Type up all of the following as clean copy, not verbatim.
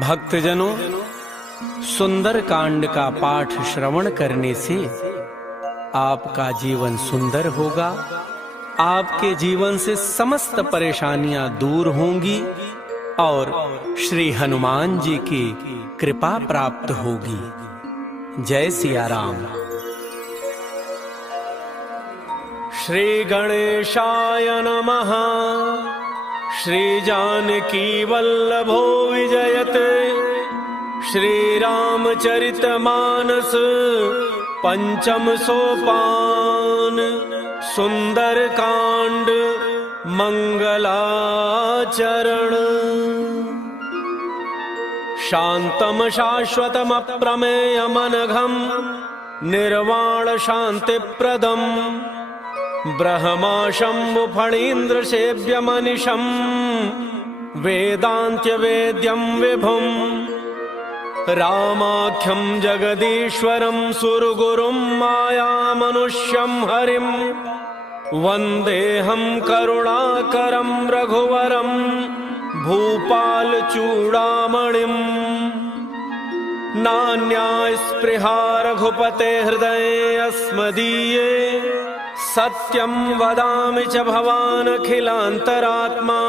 भक्तजनों, सुंदर कांड का पाठ श्रवण करने से आपका जीवन सुंदर होगा। आपके जीवन से समस्त परेशानियां दूर होंगी और श्री हनुमान जी की कृपा प्राप्त होगी। जय सिया राम। श्री गणेशाय नमः। श्री जानकी वल्लभो विजयते। श्री रामचरितमानस पंचम सोपान। सुंदर कांड मंगलाचरण। शांतम शाश्वतम अप्रमेयमनघम् निर्वाण शांतिप्रदम् ब्रह्मा शंभु फणीन्द्र सेव्यमनिशम् वेदांत्य वेद्यं विभुम् रामाख्यं जगदीश्वरं सुरगुरुं मायामनुष्यं हरिं वन्देऽहं करुणाकरं रघुवरं भूपाल चूडामणिम्। नान्या स्पृहा रघुपते हृदये अस्मदीये सत्यं वदामि च भवान् अखिलान्तरात्मा।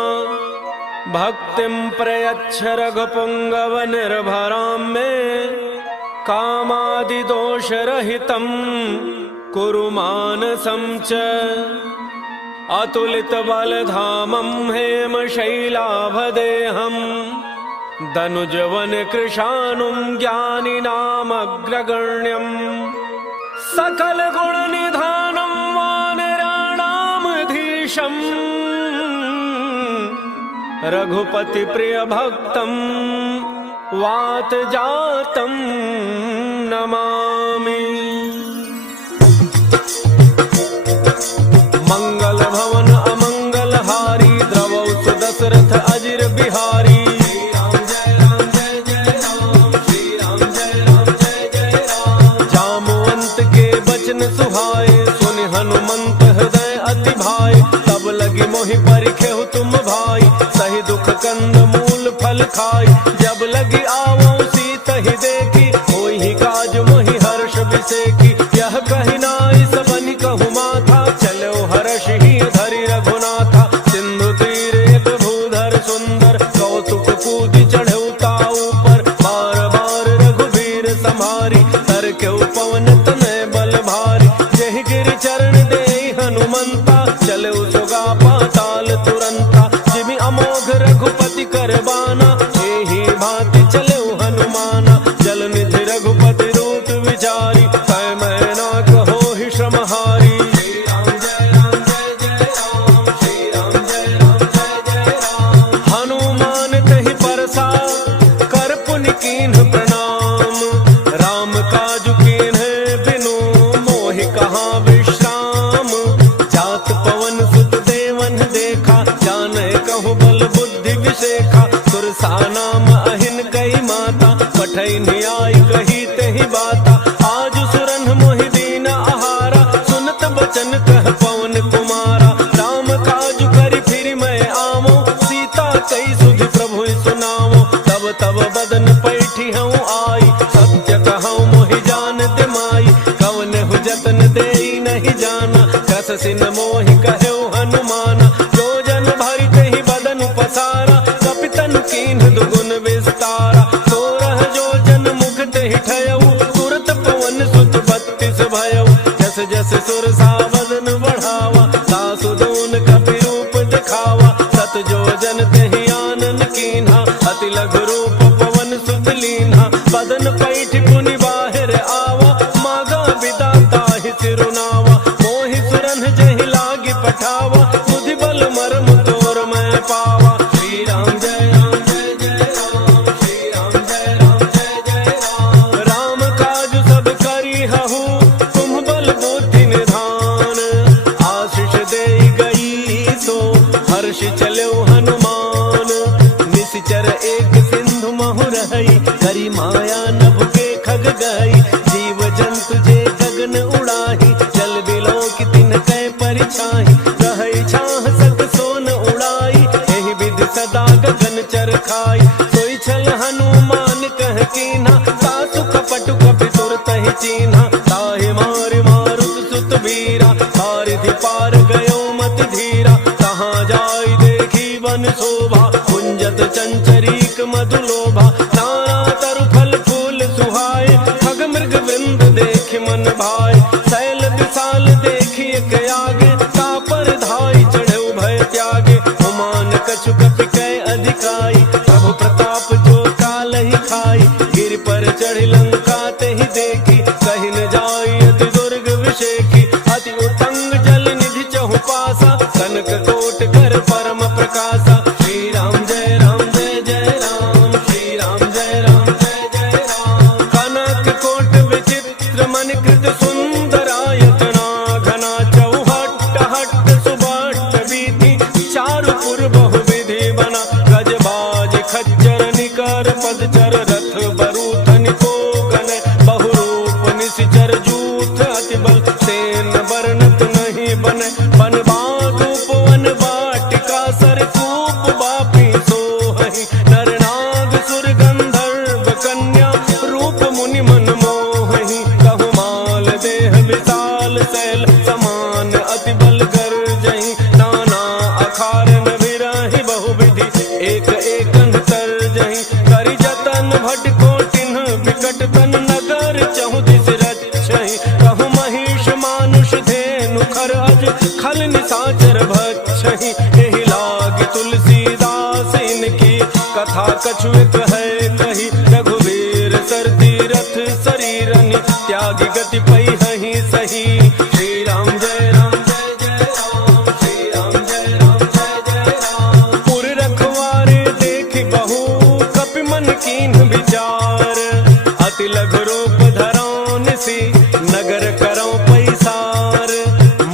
भक्तिं प्रयच्छ रघुपुङ्गव निर्भरां मे कामादिदोषरहितं कुरु मानसं च। अतुलितबलधामं हेमशैलाभदेहं दनुजवन कृशानुं ज्ञानिनामग्रगण्यं सकल गुणनिधानं वानराणामधीशम् रघुपति प्रिय भक्तं वात जातं नमामि। मंगल भवन अमंगल हारी द्रवौ सुदशरथ अजिर बिहारी। सुहाए सुनि हनुमंत हृदय अति भाई। तब लगी मोहि परिखेहु तुम भाई सही दुख कंद मूल फल खाई। जब लगी आवो सीतहि देखी होई काज मोहि हर्ष बिसेकी। यह कहि नाई सबनि कहु माथा चलो हर्ष ही धरि रघुनाथा। सिंधु तीर एक भूधर सुंदर कौतुक कूदि चढ़ऊ ताऊ पर। बार बार रघुबीर संभारी तर केहु पवन तनय बल भारी। जहि गिरि चरण देहि हनुमंता चले सुगा पाताल तुरंता। जिमि अमोघ रघुपति करबाना एहि भांति चले हनुमाना। जल निधि रघुपति रूप विचारी तै मैना कहो ही श्रमहारी। श्री राम जय राम जय जय राम। श्री राम जय राम जय जय राम। हनुमान तहि परसा कर पुनि कीन्ह प्रणाम। राम काजु कीन्ह बिनु मोहि कहाँ विश्राम। जात पवन सुत देवन देखा जाने कहु बल बुद्धि विशेखा। सुरसा नाम अहिन कई माता पठै न्याय कही तेहि बाता। आज सुरन मोहि दीन आहारा सुनत बचन कह पवन कुमारा। राम काजु करि फिर मैं आवो सीता कई सुधि प्रभु सुनावो। तब तब बदन पैठी हूँ आई सत्य कहूँ मोहि जान माई। कवन हु जतन देई नहीं जाना कस सिन मोहि कहु हनुमाना। जो जन भरि तेहि बदन पसारा कपितन कीन्ह दुगुन विस्तारा। 16 जो जन मुख तेहि ठयऊ तुरत पवन सुत 32 भयऊ। जस जस सुरसा बदन बढ़ावा सासु दून कपि रूप दिखावा। सत जो जन तेहि आनन कीन्हा अति लघु रूप पवन सुत लीन्हा। बदन पैठि पुनि बाहिर आवा मागा विदाता ही सिरुनावा। मोहि सुरन जहि लागी पठावा बुद्धि बल मर्म तोर मैं पावा। श्री राम जय राम जय जय राम। श्री राम जय राम जय जय राम। राम काज सब करी हहु तुम बल बुद्धि निधान। आशीष देई गई सो हर्ष चलो हनुमान। निश्चर एक सिंधु महु रही करी माया नभ के खग गई। जीव जंतु जे गगन उड़ाही जल बिलो की तिन कै परिछाही। रहे लागे, तापर धाई चढ़े भय त्यागे, हुमान कछु कपि कै अधिकाई, प्रभु प्रताप जो काल ही खाई, गिर पर चढ़ी लंका ते ही देखी, कहीं न जाई अति दुर्ग विषेखी, अति उत्तंग जल निधि चहु पासा, कनक कोट कर परम प्रकाशा, श्री राम जय राम जय जय राम, श्री राम जय राम जय जय राम। कनक कोट विचित्र मन कृत सुंदरायतना, घना चौहट हट सुबट बीति, चारु पुर बहु विधि बना, गजबाज खच्चर निकर पदचर, रथ बरूथन को गन, बहुरूप निशिचर जूथ अति बल, सेन वर्णत नहीं बन, बन बाधूप वन बाटिका, सरकूप बापी सोहहि, नर नाग सुर गंधर्व कन्या, रूप मुनि मन मोहहि, कहु माल देह विशाल शैल, समान अति बल गर्जहि, नाना अखारन विरहि बहुविधि, एक एकन तरजहि, करि जतन भट कोटिन विकट तन, नगर चहु दिस रक्षहि, कहु महिष मानुष धेनु खर अज, खल निशाचर भक्षहि, एहि लाग तुलसीदास इनकी, कथा कछु एक है कही, रघुवीर सर तीरथ शरीरनि, त्याग गति पैहि सही, श्री राम जय राम जय जय राम, श्री राम जय राम जय जय राम। पुर रखवारे देखि बहु कपि मन कीन्ह विचार, अति लघु रूप धरौ निसि, नगर करौ पैसार,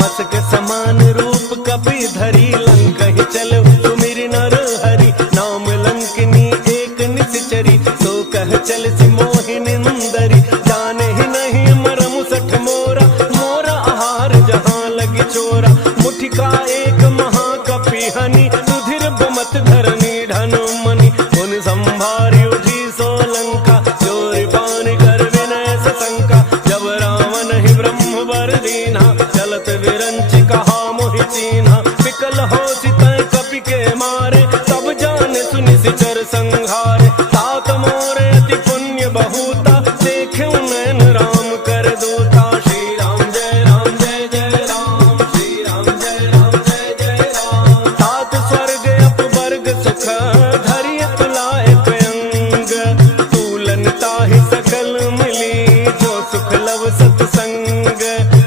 मसक समान रूप कपि धरी, लंकहि चलौ सुमिरि नर हरि, नाम लंकिनी एक निश्चरी, तो कह चल सि मोहि निंदरी, जाने ही नहीं मरम सठ मोरा, मोरा आहार जहाँ लगी चोरा, मुठिका एक महाकपि हनि, रुधिर बमत धरनी ढनु मनि, उन संभारी उठी सो लंका, जोरि पानि कर विनय सशंका, जब रावण ही ब्रह्म वर दीन्हा, चलत विरंच कहा मोहि चीन्हा, विकल हो सितै कपि के मारे, तब जाने सुनि सिचर संहारे, तात मोरे अति पुण्य बहुता, देखे नैन राम कर दूता, श्री राम जय राम जय जय राम, श्री राम जय राम जय जय राम। तात स्वर्ग अपवर्ग सुख, धरि तुलाए अंग, तूलन ताहि सकल मिली, जो सुख लव सत्संग,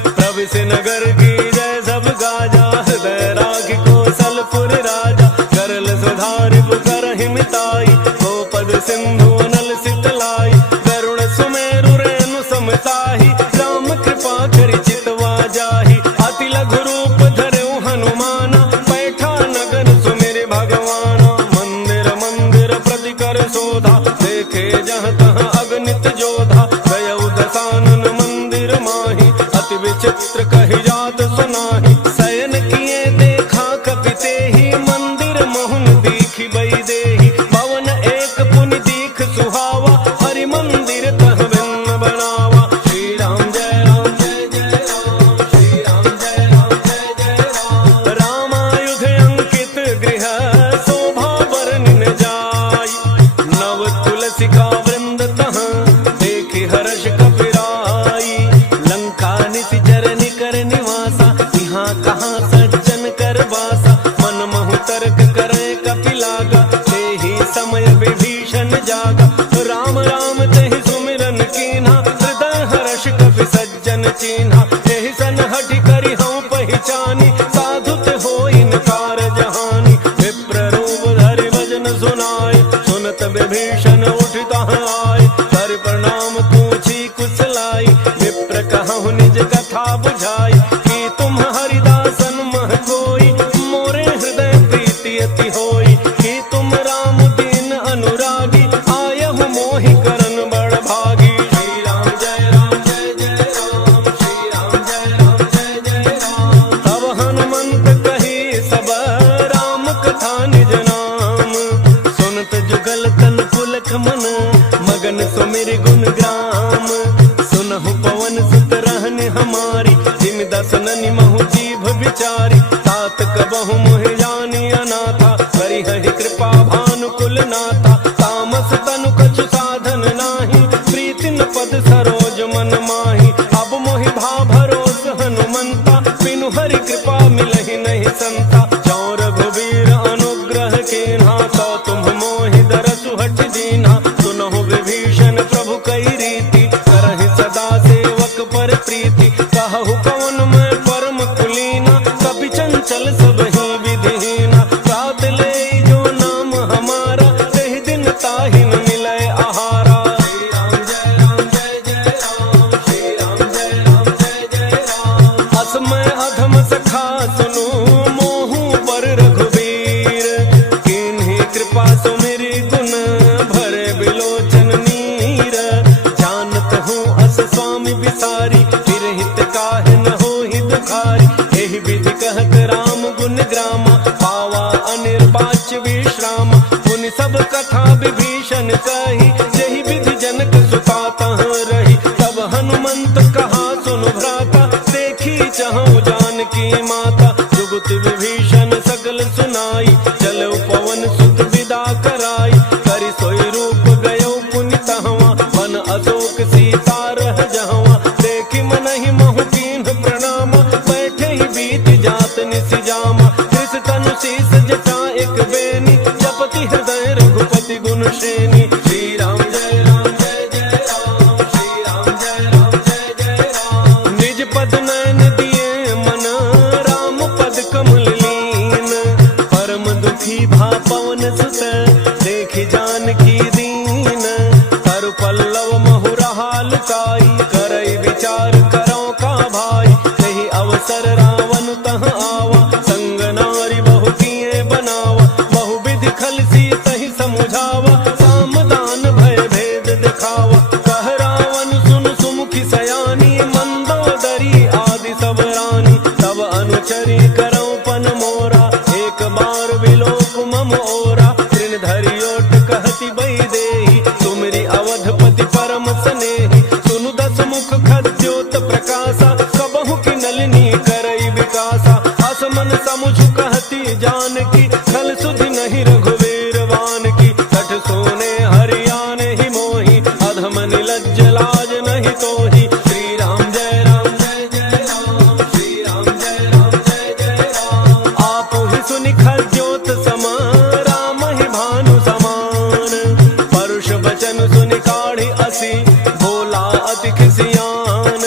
प्रविश नगर की जय सब गाजा, हृदय राग कौशलपुर राजा, करल सुधारि करहि मिताई, गोपद सिंधु नल सितलाई, गरुड़ सुमेरु रेणु समताहि, राम कृपा करि चितवा जाहि, अति लघु रूप धरऊ हनुमाना, बैठा नगर सुमिरि भगवाना, मंदिर मंदिर प्रति कर शोधा, देखे जहाँ तहाँ अगणित जोधा, गयउ दसानन मंदिर माहि, अति विचित्र कहि जात सुनाहि, शयन किए देखा कपि तेहि, मंदिर मोहन दीखि बई देहि, भवन एक पुनि दीख सुहावा, हरि मंदिर तह भिन्न बनावा, श्री राम जय राम जय जय राम, श्री राम जय राम जय जय राम। रामायुध अंकित गृह शोभा बरनिन जाई, नव तुलसिका वृंद तह देखि हर्ष कपिराई, लंका निशिचर निकर निवासा, यहाँ कहाँ सज्जन कर वासा, मन महु तर्क करे कपि लागा, तेहि समय विभीषण जागा, राम राम तेहि सुमिरन कीन्हा, हृदय हर्ष कपि सज्जन चीन्हा, एहि सन हठि करि हऊँ पहिचानी, साधुत होई नकार जहानी, विप्र रूप धरि भजन सुनाए, सुनत विभीषण उठि तहाँ आए, कर प्रणाम पूछी कुशलाई, विप्र कहहुँ निज कथा बुझाई, कि तुम हरिदासन मह कोई, मोरे हृदय प्रीति अति होई, कि तुम राम दीन अनुरागी, आयहु मोहि करन बड़ भागी, श्री राम जय राम जय जय राम, श्री राम जय राम जय जय राम। तब हनुमंत कही सब राम कथा निज नाम, सुनत जुगल तन पुलक मन, मगन सुमिरि गुण ग्राम, सुनहु पवन सुत रहनि हमारी, जिम दसननि महु जीभ विचारी, तात कबहु मोहि जानी अनाथा, करिहहि कृपा भानुकुल नाथा, तामस तनु कछु साधन नाही, प्रीति न पद सरोज मन माही, अब मोहि भा भरोस हनुमंता, बिनु हरि कृपा संता, जौं रघुवीर अनुग्रह कीन्हा, तो तुम मोहि दरसु हठ दीन्हा। सुनहु विभीषण प्रभु कई रीति, करहि सदा सेवक पर प्रीति। कहु कवन मैं परम कुलीना, कपि चंचल सब ही विधिहीना। रात ले जो नाम हमारा, तेहि दिन ताहि न मिलै आहारा। श्री राम जय राम जय जय राम, श्री राम जय राम जय जय राम। असमय अधम सखा सुनु, मोहु पर रघुबीर। किन्ही कृपा सुमिरि गुण, भरे बिलोचन नीर। जानत हूँ अस स्वामी बिसारी, फिर हित काहे न होहि दुखारी। एहि विधि कहत राम गुण ग्रामा, पावा अनिर्वाच्य विश्राम। मुनि सब कथा विभीषण कही, जेहि विधि जनक सुता तहाँ रही। तब हनुमंत कहा सुनु भ्राता, देखी चहु जानकी माता। जुगति विभीषण सकल सुनाई, चलऊ पवन सुत विदा कराई। करि सोई रूप गयो पुनि तहवा, वन अशोक सीता रह जहवा। देखि मनहि महु कीन्ह प्रणाम, बैठे ही बीत जात निसि जामा। कृष तनु शीस जटा एक बेनी, जपति हृदय रघुपति गुण श्रेणी। श्री राम जय राम जय जय राम, श्री राम जय राम जय जय राम। निज पद नयन दिए मन, राम पद कमल लीन। परम दुखी भा पवन सुत, देखि जानकी दीन। तरु पल्लव महु रहा लुकाई, करई विचार करौ का भाई। तेहि अवसर रावण तह आवा, संग नारी बहु किए बनावा। बहु विधि खल सीतहि समुझावा, सामदान भय भेद दिखावा। कह रावण सुन सुमुखी सयानी, मंदोदरी आदि सब रानी। तब अनुचरी करौ पन मोरा, एक बार विलोक मम ओरा। तृण धरि ओट कहति वैदेही, तुमरी अवधपति परम स्नेही। सुनु दस मुख खद्योत प्रकाशा, कबहु की नलिनी करई विकासा। असमन समुझ कहती जानकी, खल सुधि नहीं रघुवीर वान की। कठ सोने हरियाने ही मोही, अधम निलज्ज लाज नहीं तोही। श्री राम जय राम जय जय राम, श्री राम जय राम जय जय राम। आपु ही सुनि खद्योत समान, राम ही भानु समान। परुष वचन सुनि काढ़ी असी, भोला अति खिसियान।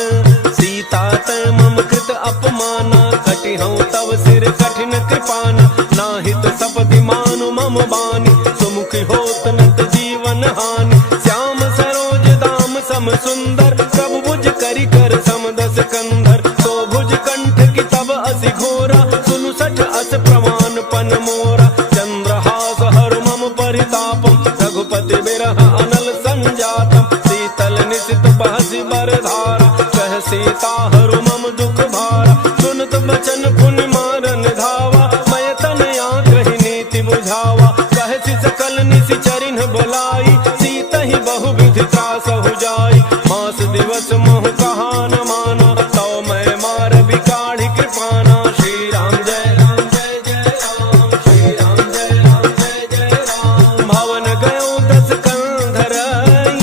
सीता तै मम कृत अपमाना, कटिहउँ तव सिर कठिन कृपाना। नाहित सपदि मानु मम बानी, सुमुखी होत नत जीवन हानि। श्याम सरोज दाम सम सुंदर, प्रभु भुज करि कर समदस कंधर। तो भुज कंठ की तब असि घोरा, सुनु सठ अस प्रमाण पन मोरा। चंद्रहास हरु मम परितापम, रघुपति बिरह अनल संजातम। शीतल निशित बहसि बरधारा, कह सीता हरु मम दुख भारा। सुनत बचन पुनि मारन धावा, मैं तनया कहि नीति बुझावा। कहसि सकल निसि चरिन्ह बोलाई, सीतहि बहु विधि त्रासहु जाई। मास दिवस मोह कहा न माना, तो मैं मार बिकाढ़ी कृपाना। श्री राम जय राम जय जय राम, श्री राम जय राम जय जय राम। भवन गयो दस कंधर,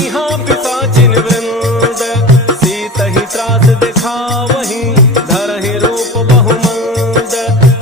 यहाँ पिशाचिन वृंद। सीतहि त्रास दिखावहि, धरहि रूप बहुमंद।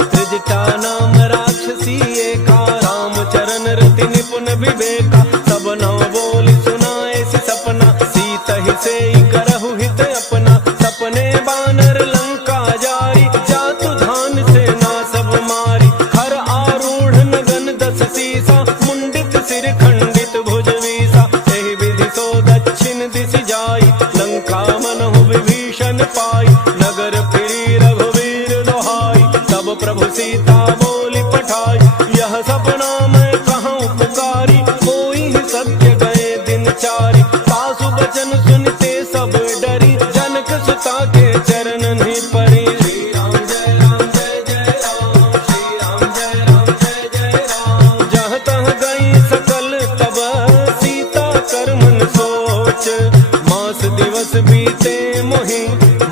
त्रिजटा नाम राक्षसी एका, राम चरण रति निपुण विवेका। सब नव बोली सुनाए सि सपना, सीतहि सेई करहु हित अपना। सपने बानर लंका जारी, जातु धान सेना सब मारी। हर आरूढ़ नगन दस सीसा, मुंडित सिर खंडित भुज वीसा। एहि विधि सो दक्षिण दिशि जाई, लंका मनहु विभीषण पाई। नगर फिरी रघुवीर दोहाई, तब प्रभु सीता बोली पठाई। यह सपना मैं कहूँ पुकारी, कोई ही सत्य गए दिन चारी। सासु बचन सुनते सब डरी, जनक सुता के चरण नहीं परी। श्री राम जय राम जय जय राम, श्री राम जय राम जय जय राम। जहाँ तहाँ गई सकल तब, सीता कर मन सोच। मास दिवस बीते मोहि,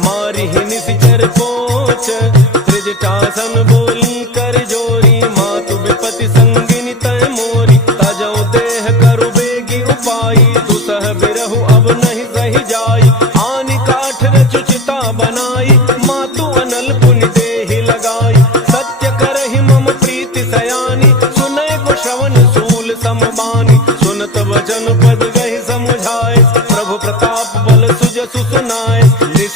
मारी ही निसिचर पोच। त्रिजटासन बोली कर जोरी, मातु विपति संगिनी तय मोरी। तजौ देह करु बेगी उपाई, दुसह बिरहु अब नहीं सही जाई। आनि काठ रचु चिता बनाई, मातु अनल पुनि देहि लगाई। सत्य कर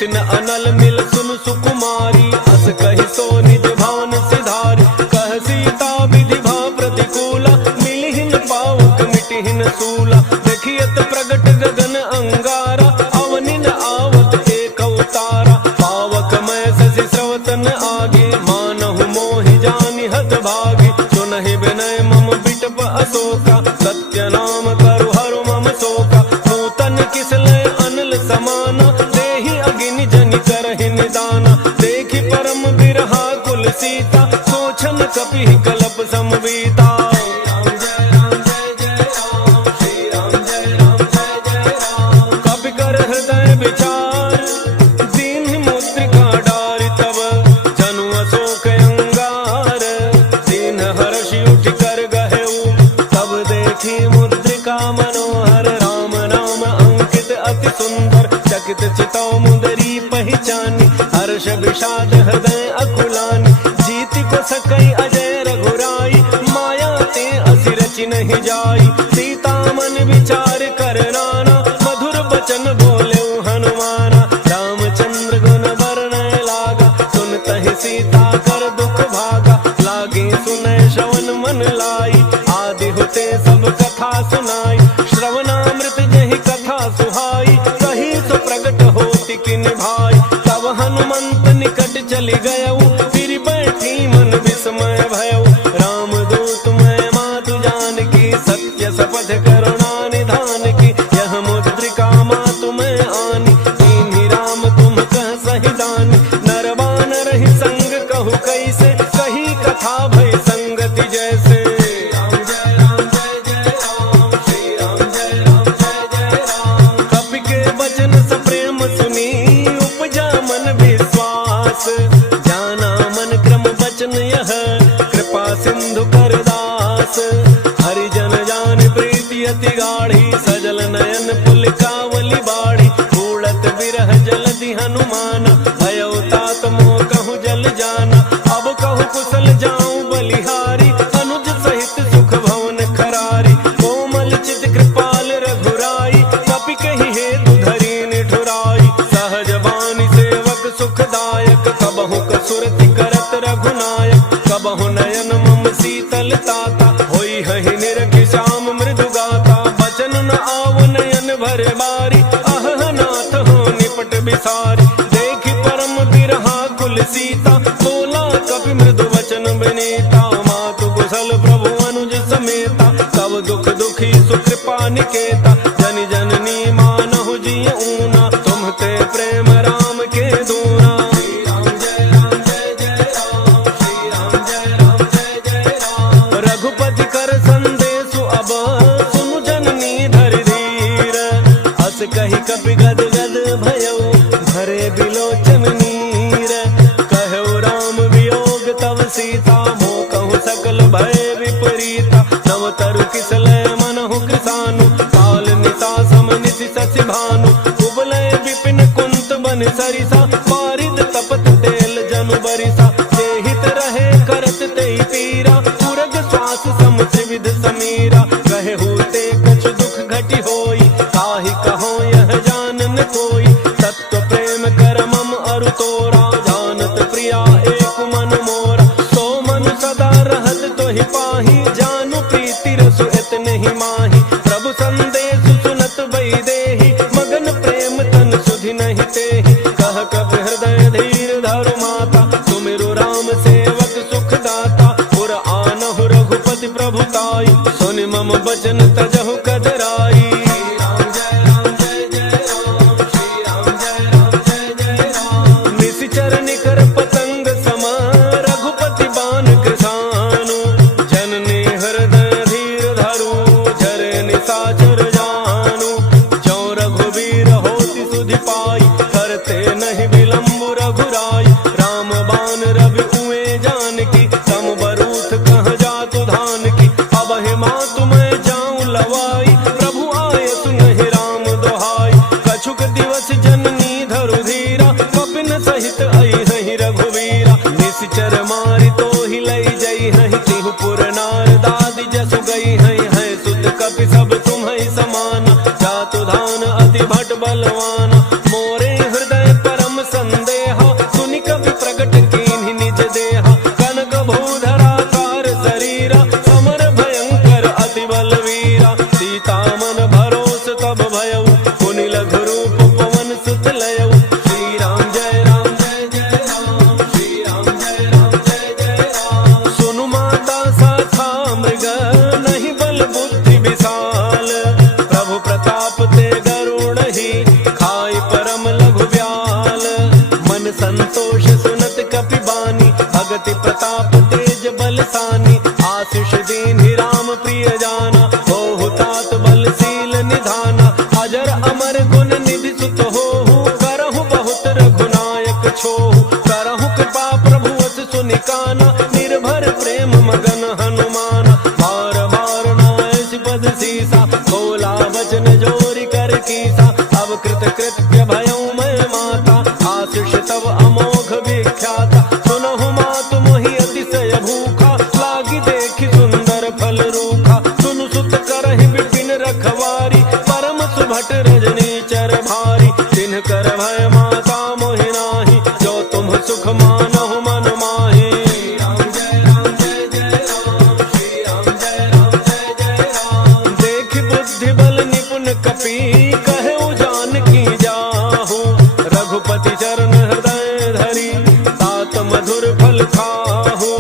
नितिन अनल मिल सुन सुकुमारी, अस कहि सो निज भान सिधारी, कह सीता विधि भा प्रतिकूला, मिलिहिन पावक मिटिहिन सूला, देखियत प्रगट गगन अंगारा, अवनि न आवत एक अवतारा, पावक मैं शशि स्रवतन आगे, मानहु मोहि जानि हत भागी, सुनहि विनय मम बिटप अशोका, सत्य नाम करु हरु मम शोका, नूतन किसलय अनल समाना, देहि अगिनि जनि करहि निदाना, देखि परम बिरहा कुल सीता, सोचन कपि कलप समबीता। कपि कर हृदय विचार, दीन्हि मुद्रिका डारि तब, जनु अशोक अंगार, दीन हर्षि उठि कर गहेउ, तब देखी मुद्रिका मनोहर, राम नाम अंकित अति सुंदर, चकित चितौ मुदरी पहचानी, हर्ष विषाद हृदय अकुलानी, जीति को सकई अजय रघुराई, माया ते असि रचि नहीं जाई, सीता मन विचार कर नाना, मधुर बचन बोले हनुमाना, रामचंद्र गुण वर्णय लागा, सुनतहि सीता कर दुख भागा, लागे सुनय श्रवण मन लाई, आदि होते सब कथा सुनाई, श्रवणामृत जहि कथा सुहाई, कही सो प्रगट होति किन भाई, तब हनुमंत निकट चली गयऊ, फिर बैठी मन विस्मय भयऊ, राम दूत मैं मातु जानकी, सत्य शपथ करुणा निधान की, यह मुद्रिका मातु मैं आनी, दीन्हि राम तुम कह सहि दानी, नर बानर ही संग कहु कैसे, कही कथा भय संगति जैसे। कपि के वचन सप्रेम सुनी, उपजा मन विश्वास, जाना मन क्रम वचन यह, कृपा सिंधु कर दास, हरिजन जान प्रीति अति गाढ़ी, सजल नयन पुलकावली बाढ़ी, उड़त बिरह जलधि हनुमाना, भयउ तात मोह कहूँ जल जाना, अब कहूँ कुशल जाऊं बलिहारी, अनुज सहित सुख भवन खरारी, कोमल चित कृपाल रघुराई, कपि कहि हेतु धरि निठुराई, सहज बानी सेवक सुखदायक, कबहु कसुरति करत रघुनायक, कबहु नयन मम शीतल ताता, होई हहि निरखि श्याम मृदु गाता, बचन न आव नयन भरे बारी, अहह नाथ हो निपट बिसारी, देखि परम बिरहा कुल सीता, बोला कपि मृदु वचन विनीता, मातु कुशल प्रभु अनुज समेता, तब दुख दुखी सुकृपा निकेता, जनि जननी मानहु जिय ऊना, तुमते प्रेम राम के दूना। रघुपति कर संदेशु अब, सुनु जननी धरि धीर, अस कहि कपि गद गद भयउ, भरे बिलोचन नीर, कहु राम वियोग तव सीता, मोह कहु सकल भय विपरीता, नव तरु किसलय मनहु कृसानु, काल निशा सम निशि शशि भानु, कुबलय विपिन कुंत बन सरिसा, पारिद तपत तेल जनु बरिसा, जेहित रहे करत तेहि पीरा, पुरग श्वास सम त्रिविध समीरा, कहे होते कछु दुख घटि होई, ताहि कहो यह जानन कोई, तत्व प्रेम कर मम अरु तोरा, जानत प्रिया एक मन मोरा, सो मन सदा रहत तोहि पाही, जानु प्रीति रसु इतने ही माही, प्रभु संदेश सुनत वैदेही, मगन प्रेम तन सुधि नहीं तेहि, कह कपि हृदय धीर धरु माता, सुमिरु राम सेवक सुख दाता, पुर आनहु रघुपति प्रभुताई, सुनि मम बचन तजहु कदराई। निशिचर निकर पतंग समा, रघुपति बान कृसानु, जननी हृदय धीर धरु, झरे निशाचर जानु, जो रघुवीर होति सुधि पाई, करते नहीं विलम्ब रघुराई, राम बान रवि उए जानकी, सम बरूथ कह जातु धान की, अब मातु मैं जाऊं लवाई, प्रभु आए सुनहि राम दोहाई, कछुक दिवस जननी धरु धीरा, कपिन सहित आई हहि रघुवीरा, निश्चर मारि तो ही लई जई हहि, तिहु पुर नार दादि जसु गई हई, है सुत कपि सब तुम्हि समाना, जातु धान अति भट बलवाना, मोरे हृदय परम बलसानी, आशीष दीन ही राम प्रिय जाना, हो तात बलशील निधाना, अजर अमर गुण निधि सुत होहु, करहु बहुत रघुनायक छोहु, करहु कृपा प्रभु अस सुनिकाना, निर्भर प्रेम मगन हनुमाना, बार बार नायस पद सीसा, बोला वचन जोरि कर कीसा, अब कृत कृत्य भयउ मैं माता, आशीष तब अमोघ विख्याता, सुनहु मातु मोहि अतिशय भूखा, लागी देखि सुंदर फल रूखा, सुनु सुत करहि विपिन रखवारी, परम सुभट रजनी चर भारी, तिन्ह कर भय माता मोहि नाही, जो तुम सुख मानहु मन माहि। राम जय राम जय जय राम, श्री राम जय राम जय जय राम, देखि बुद्धि बल निपुण कपि, कहउ जानकी जाहु, रघुपति चरण हृदय धरी, तात मधुर फल खाहु,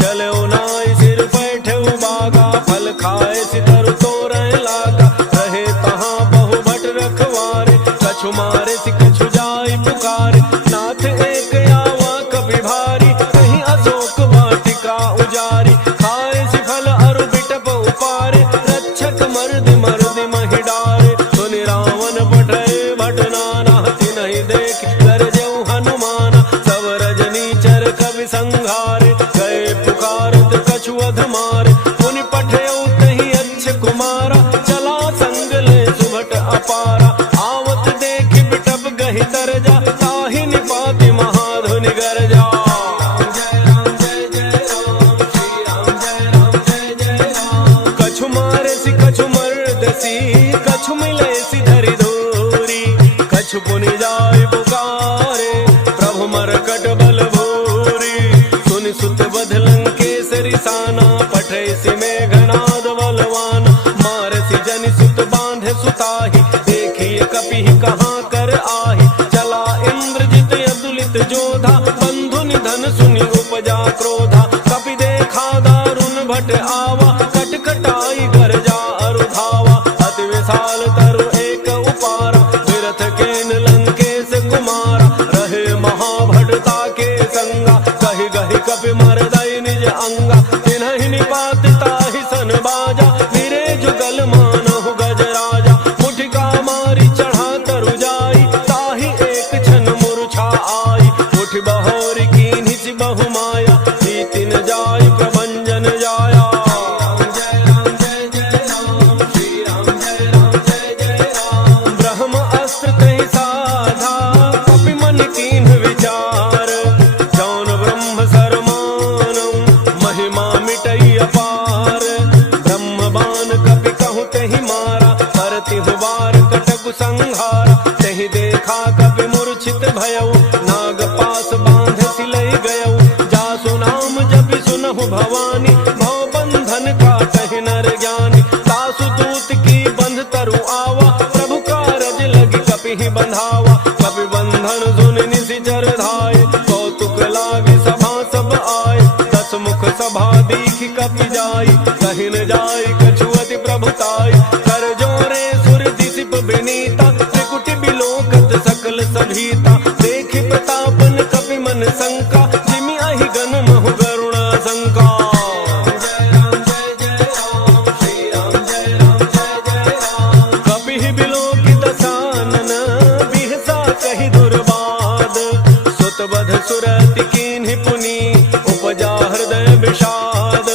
चलउ नाइ सिर बैठउ बागा, फल खाए सितर तोरय लागा, रहे तहाँ बहु भट रखवारे, कछु मारे सि कछु जाय पुकारे, नाथ एक आवा कपि भारी, कहीं अशोक वाटिका उजारी, खाए सि फल अरु बिटप उपारे, रक्षक मर्दि मर्दि महि डारे, सुनि रावण पठय भट नाना, तिनहि देख गरजउ हनुमाना, सब रजनी चर कवि संघारे, गए पुकारत कछु अध मारे, मुनि पठयउ तहि अच्छ कुमारा, चला संग ले सुभट अपारा, आवत देखि बिटप गहि तरजा, ताहि निपाति महाधुनि गरजा। राम जय राम जय जय राम, श्री राम जय राम जय जय राम, कछु मारे सि कछु मर्दसी, कछु मिले सि धरि धूरी, कछु पुनि जाय पुकारे, प्रभु मरकट बल भूरी, सुनि सुत बध लंकेसरि साना, पठय सि मेघनाद बलवाना, मारसि जनि सुत बांधे सुताहि, देखिए कपिहि कहाँ कर आहि, चला इंद्रजित अतुलित जोधा, बंधु निधन सुनि उपजा क्रोधा, कपि देखा दारुण भट आवा, कटकटाई गरजा अरु धावा, अति विशाल तरु एक उपारा, विरथ केन लंकेश कुमारा, रहे महाभटता के संगा, कहि गहि कपि मरदई निज अंगा, तिन्हि निपात ताहि सन बाजा, वीरे जुगल मानहु गजराजा, मुठिका मारी चढ़ा तरु जाई, ताहि एक क्षण मूर्छा आई, उठ बहोरी कीन्हि सि बहु माया, तीन जाय प्रभंजन जाया। राम जय राम जय जय राम, श्री राम जय राम जय जय राम, ब्रह्म अस्त्र तहि साधा, कपि मन कीन्ह विचार, जौन ब्रह्म सरमानम, महिमा मिटई अपार, ब्रह्म बाण कपि कहु तहि मारा, परतिहु बार कटकु संहारा, तहि देखा कपि मूर्छित भयउ, नाग पास बांध सिलई गयउ, जासु नाम जपि सुनहु भवानी, भव बंधन काटहि नर ज्ञानी, तासु दूत की बंध तरु आवा, प्रभु कारज लगी कपिहि बंधावा, कपि बंधन सुनि निशिचर धाये, कौतुक लागे सभा सब आए, दस मुख सभा दीखि कपि जाई, कहिन जाय कछु अति प्रभुताई, कर जोरे सुर दिसिप विनीता, त्रिकुटि बिलोकत सकल सभीता, देखि प्रतापन कपि मन शंका, जिमि अहि गन महु गरुणा शंका। जय राम जय जय राम, श्री राम जय राम जय जय राम, कपिहि बिलोकित सानन, बिहसा कहि दुर्बाद, सुत बध सुरति कीन्हि पुनि, उपजा हृदय विषाद,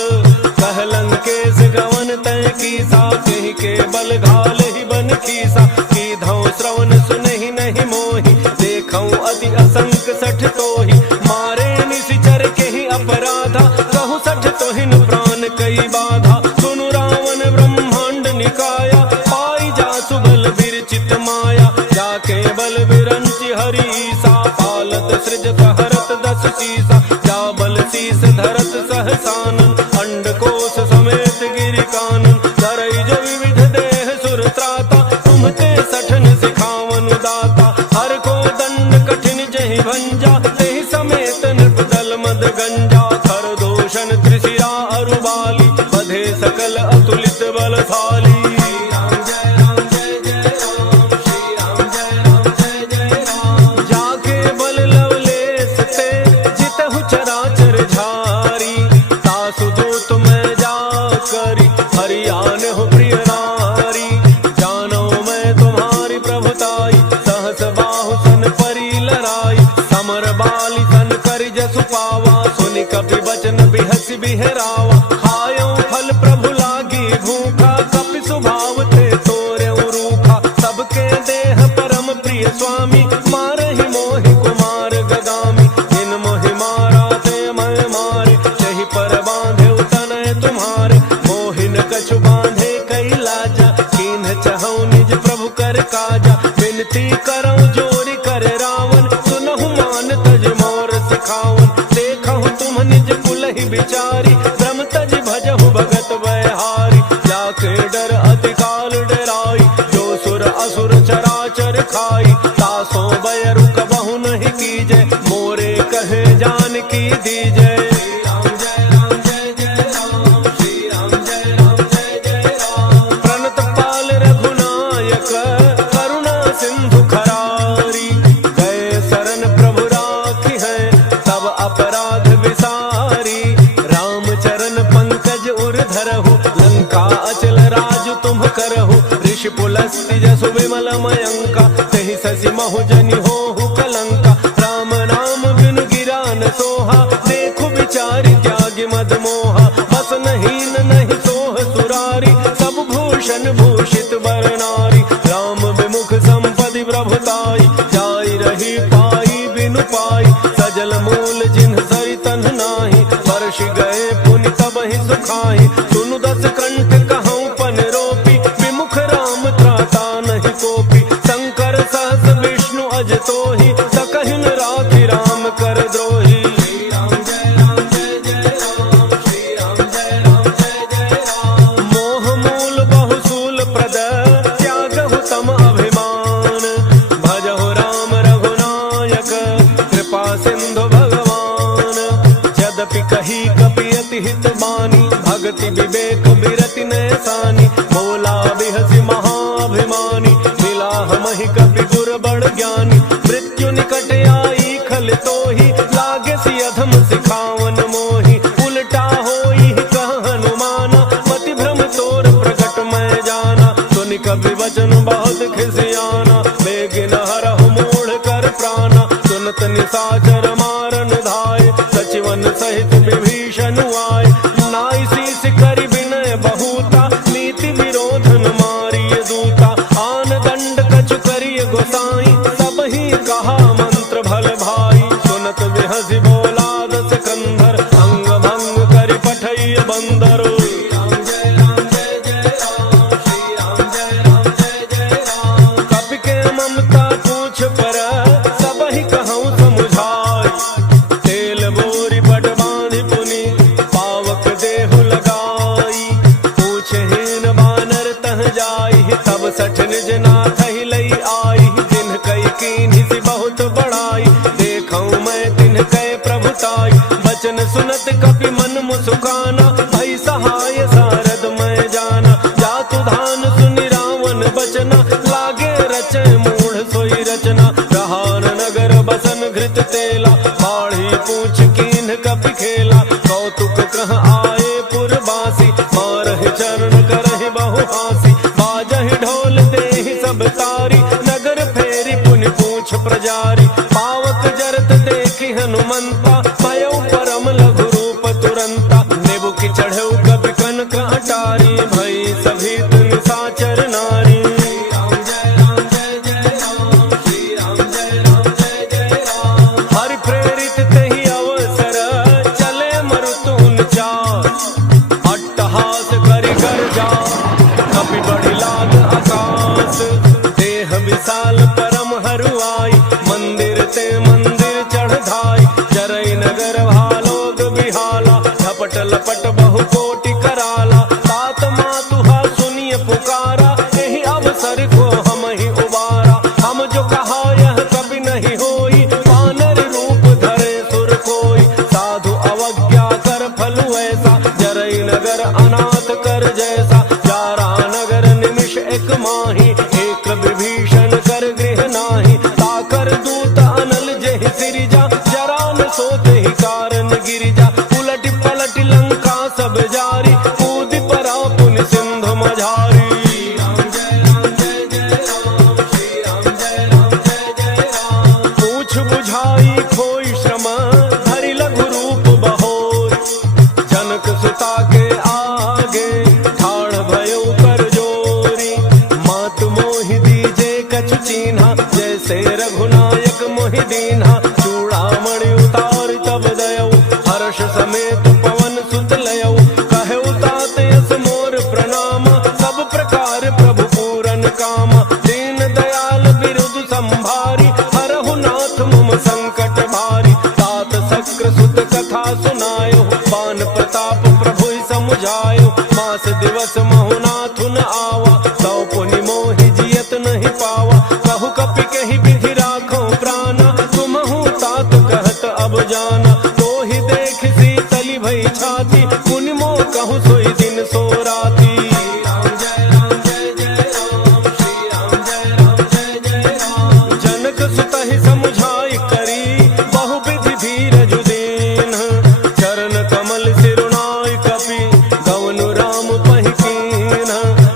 कह लंकेश गवन तय कीसा, कहि के बल घाल ही बन खीसा, कीधौ श्रवण सुनहि नहीं मोहि, देखौ अति असंक सठ तोहि, मारे निशिचर केहि अपराधा, कहु सठ तोहिन प्राण कई बाधा, सुनु रावण ब्रह्मांड निकाया, पाई जासु बल विरचित माया, जाके बल विरंचि हरीसा, पालत सृजत हरत दस शीसा, जा बल शीस धरत सहसानन, अंडकोश समेत गिरि कानन, धरई जो विविध देह सुर त्राता, तुमते सठन सिखावन दाता, हर को दंड कठिन जहि भंजा, तेहि समेत नृपदल मद गंजा, खर दोषण त्रिशिरा अरु बाली, बधे सकल अतुलित बलशाली। राम जय राम जय जय राम, श्री राम जय राम जय जय राम, जाके बल लवलेस ते, जितहु चराचर झारी, तासु बिहसि बिहरावा, खायो फल प्रभु लागी भूखा, कपि स्वभाव ते तोर्यउ रूखा। सबके देह परम प्रिय स्वामी, मारहि मोहि कुमार गगामी। जिन मोहि मारा ते मैं मारे, तहि पर बांधे तनय तुम्हारे। मोहिन कछु बांधे कई लाजा, कीन्ह चहु निज प्रभु कर काजा। विनती करऊं जोरि कर रावण, सुनहु मान तज मोर सिखावन। देखहु तुम निज कुलहि बिचारी, भ्रम तज भजहु भगत बयहारी। जाके डर अति काल डराई, जो सुर असुर चराचर खाई। तासो बयरु कबहु नहीं कीजय, मोरे कहे जानकी दीजय। प्रणत पाल रघुनायक, करुणा सिंधु खरारी। गए शरण प्रभु राखी है, तब अपराध विसारी। राम चरण पंकज उर धरहु, लंका अचल राज तुम करहु। ऋषि पुलस्त्य जसु विमल मयंका, तहि शशि महु जनि होहु कलंका। राम नाम बिनु गिरा न सोहा, देखु विचारि त्यागि मद मोहा। बस हीन नहीं सोह सुरारी, सब भूषण भूषित बर नारी। राम विमुख संपदि प्रभुताई, जाई रही पाई बिनु पाई। सजल मूल जिन्ह सरितन नाही, वर्ष गए पुनि तबहि सुखाई। सुनु दस कंठ कहऊँ पन रोपी, विमुख राम त्राता नहीं कोपी। शंकर सहस विष्णु अज तोहि, सकहिन राखि राम कर द्रोही। मोह मूल बहुसूल प्रद, त्यागहु तम अभिमान। भजहु राम रघुनायक, कृपा सिंधु भगवान। यद्यपि कही कपि अति हित बानी, भगति विवेक बिरति नैसानी। बोला बिहसि महाभिमानी, मिला हमहि कपि गुर बड़ ज्ञानी। मृत्यु निकट आई खल तोहि, लागे सि अधम सिखावन मोहि। उलटा होई कह हनुमाना, मति भ्रम तोर प्रकट मैं जाना। सुनि कपि वचन बहुत खिसियाना, बेगिन हरहु मूढ़ कर प्राणा। सुनत निशाचर मारन धाय, सचिवन सहित विभीषण आए। नाई शीस करि विनय बहुता, नीति विरोधन मारिय दूता। आन दंड कछु करिय गोसाई, सबहि कहा मंत्र भल भाई। सुनत बिहसि बोला दस कंधर, अंग भंग करि पठइय बंदर। कपि के ममता पूछ पर, सबहि कहऊँ समुझाई। तेल बोरी बड़ बांधि पुनि, पावक देहु लगाई। पूछहीन बानर तह जाई, तब सठ निज नाथ ही लई आई। तिन्ह कई कीन्हि सि बहुत बड़ाई, देखऊँ मैं तिन्ह कै प्रभुताई। बचन सुनत कपि मन मुसुकाना, भई सहाय सारद मैं जाना। जातु धान सुनि रावण बचना, लागे रचै मूढ़ सोई रचना। रहान नगर बसन घृत तेला, बाढ़ी पूछ कीन्ह कपि खेला। कौतुक कह आए पुरबासी, मारहि चरण करहि बहु हासी। बाजहि ढोल देहि सब तारी, नगर फेरि पुनि पूछ प्रजारी। पावक जरत देखि हनुमंता, भयउ परम लघु रूप तुरंता। नेबुकि चढ़ऊ कपि कनक अटारी, भई सभीत निशाचर नारी। हरि प्रेरित तेहि अवसर, चले मरुतुन चार। अट्टहास करि गर्जा, कपि बढ़ि लाग आकाश। देह विशाल परम हरुआई, मंदिर ते मंदिर चढ़ धाई। जरई नगर भालोग बिहाला, झपट लपट बहु कोटि कराला। तात मातुहा सुनिय पुकारा, एहि अवसर को हम ही उबारा। हम जो कहा यह कभी नहीं होई, वानर रूप धरे सुर कोई। साधु अवज्ञा कर फलु ऐसा, जरई नगर अनाथ कर जैसा। जारा नगर निमिष एक माही, एक विभीषण कर गृह नाही। ताकर दूत अनल जेहि सिरिजा, जरा न सोते ही कारण गिरिजा। उलट पलट लंका सब जारी, कूद परा पुनि सिंधु मझारी। पूछ बुझाई खोई श्रम, हरि लघु रूप बहोर। ताप प्रभु समुझायो, मास दिवस महुनाथु न आवा, सौ पुनि मोहि जियत नहीं पावा। कहु कपि कहि विधि राखो प्राणा, तुमहु तात कहत अब जाना। तो ही देख शीतली भई छाती, पुनि मोह कहु सोई दिन सो राती। राम जय राम जय जय राम, श्री राम जय राम जय जय राम। जनक सुत ही समुझाई करी, बहु विधि धीरज दीन। चरण कमल सिरुनाई कपि, गवनु राम पहि कीन।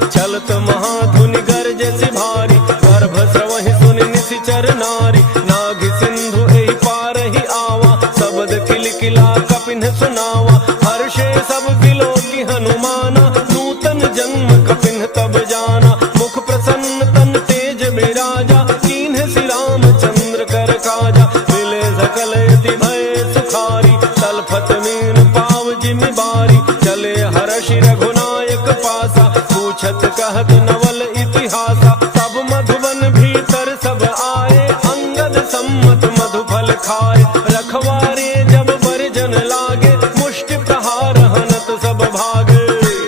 चलत महाधुनि गरजसि भारी, गर्भ स्रवहि सुनि निशिचर नारी। नाग सिंधु एहि पारहि आवा, शब्द किलकिला कपिन सुनावा। हर्षे सब बिलोकी हनुमाना, नूतन जन्म कपिन तब जाना। मुख प्रसन्न तन तेज बिराजा, कीन्ह श्री रामचंद्र कर काजा। मिले सकल यति भय सुखारी, तलफत मीन पाव जिमि बारी। चले हर्षि रघुनायक पासा, पूछत कहत नवल इतिहासा। तब मधुबन भीतर सब आए, अंगद सम्मत मधुफल खाए। रखवारे जब बरजन लागे, मुष्टि प्रहार हनत सब भागे।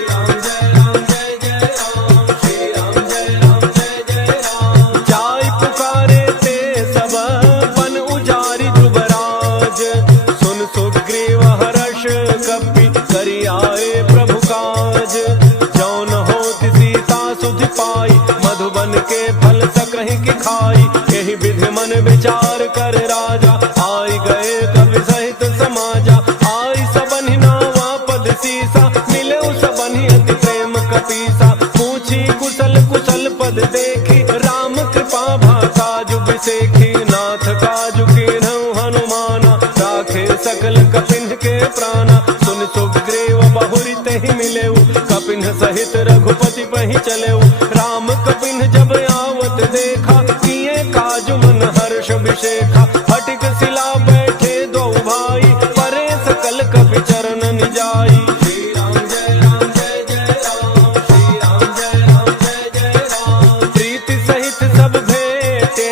राम जय राम जय जय राम, श्री राम जय राम जय जय राम। जाय पुकारे ते सब, बन उजारि जुबराज। सुन सुग्रीव हर्ष कपि, करि आए प्रभु काज। जौन होत सीता सुधि पाई, मधुबन के फल सकहि की खाई। एहि विधि मन विचार कर राजा, आई गए कवि सहित समाजा। आई सबनि नावा पद सीसा, मिले सबनि अति प्रेम कपीसा। पूछी कुशल कुशल पद देखी, राम कृपा भा काजु बिसेखी। नाथ काजु कीन्हु हनुमाना, राखे सकल कपिन के प्राणा। सुन सुग्रीव बहुरि तेहि मिलेउ, कपिन सहित रघुपति पहि चलेउ। राम कपिन जब आवत देखा, किए काजु मन हर्ष विशेखा। हटिक सिला बैठे दो भाई, परे सकल कपि चरण निजाई। श्री राम जय राम जय जय राम, श्री राम जय राम जय जय राम। प्रीति सहित सब भेटे,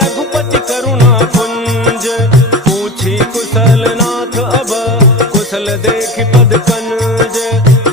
रघुपति करुणा पुंज। पूछी कुशल नाथ अब, कुशल देखि पद कंज।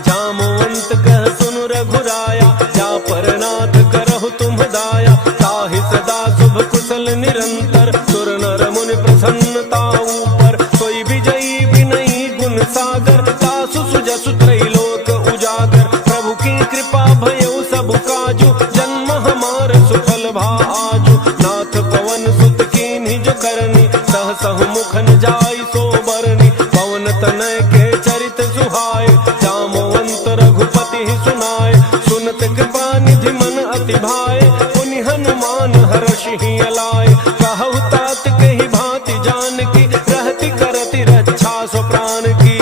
जामवंत कह सुनु रघुराया, जा पर नाथ करहु तुम दाया। ताहि सदा शुभ कुशल निरंतर, सुर नर मुनि प्रसन्नता ऊपर। सोई विजयी विनयी गुण सागर, तासु सुजसु त्रैलोक उजागर। प्रभु की कृपा भयउ सब काजु, जन्म हमार सुफल भा आजु। नाथ पवन सुत कीन्हि जो करनी, सहसहु मुख न जाई सो बरनी। पवन तनय के चरित सुहाए, जामवंत रघुपति सुनाए। सुनत कृपा निधि मन अति भाए, पुनि हनुमान हर्षि अलाए। कहु तात कहि भांति जानकी, रहति करति रक्षा सो प्राण की।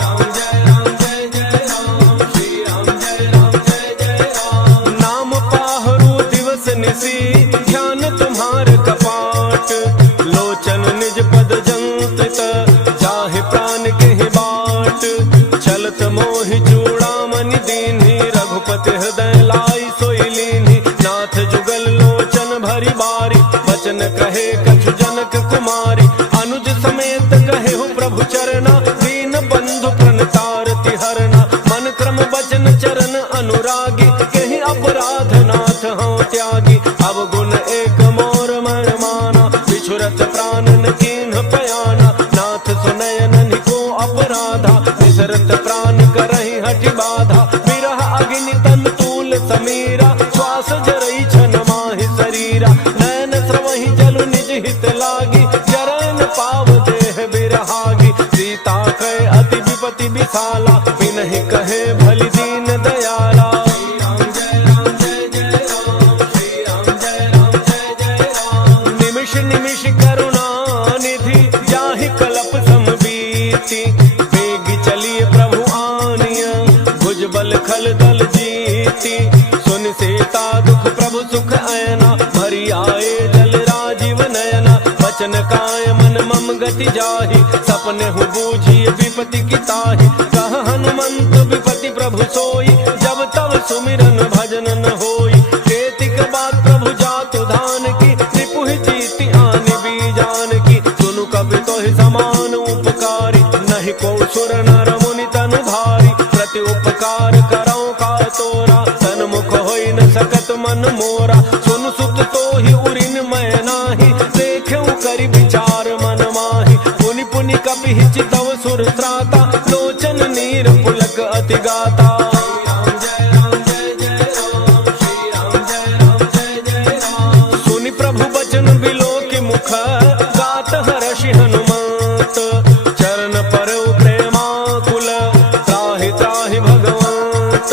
राम जय राम जय जय राम, श्री राम जय राम जय जय राम। नाम पाहरु दिवस निसी, ध्यान तुम्हार कपाट। लोचन निज पद जंत्रित, जाहि प्राण केहि बाट। चलत मोहि चूड़ामणि दीन्हि, रघुपति हृदय लाई सोई लीन्हि। नाथ जुगल लोचन भरी बारी, वचन कहे कछु जनक कुमारी। अनुज समेत कहे हो प्रभु चरना, दीन बंधु प्रणतारति हरना। मन क्रम वचन चरण अनुरागी, कहि अपराध नाथ हूँ त्यागी। अवगुण एक मोर मन माना, बिछुरत प्राण न कीन्ह पयाना। नाथ सुनयन निको अपराधा, विसरत प्राण करहि हठि बाधा। विरह अग्नि तन तूल समीरा, श्वास जरई छन माहि शरीरा। नैन स्रवहि जलु निज हित लागी, जरन पाव देह बिरहागी। सीता कहे अति विपति विशाला, बिनहि कहे भलि दीन दयाला। श्री राम जय राम जय जय राम, श्री राम जय राम जय जय राम। निमिष निमिष करुणा निधि, जाहि कलप समबीति। वेग चलिए प्रभु आनिया, भुज बल खल दल जीती। सुन सीता दुख प्रभु सुख ऐना, भरी आए जल राजीव नयना। वचन काय मन मम गति जाहि, सपने हु बूझी विपति की ताहि। कह हनुमंत विपति प्रभु सोई, जब तब सुमिरन भजन न होई। केतिक बात प्रभु जातु धान की, रिपुहि जीति आनि बीजान की। सुनु कवि तोहि समान उपकारी, नहीं को सुर नर मुनि तनु भाई। सुधीर पुलक अति गाता। सुनि प्रभु बचन बिलो की मुख गात हर्षि हनुमंत। चरण पर प्रेमाकुल त्राहि त्राहि भगवंत।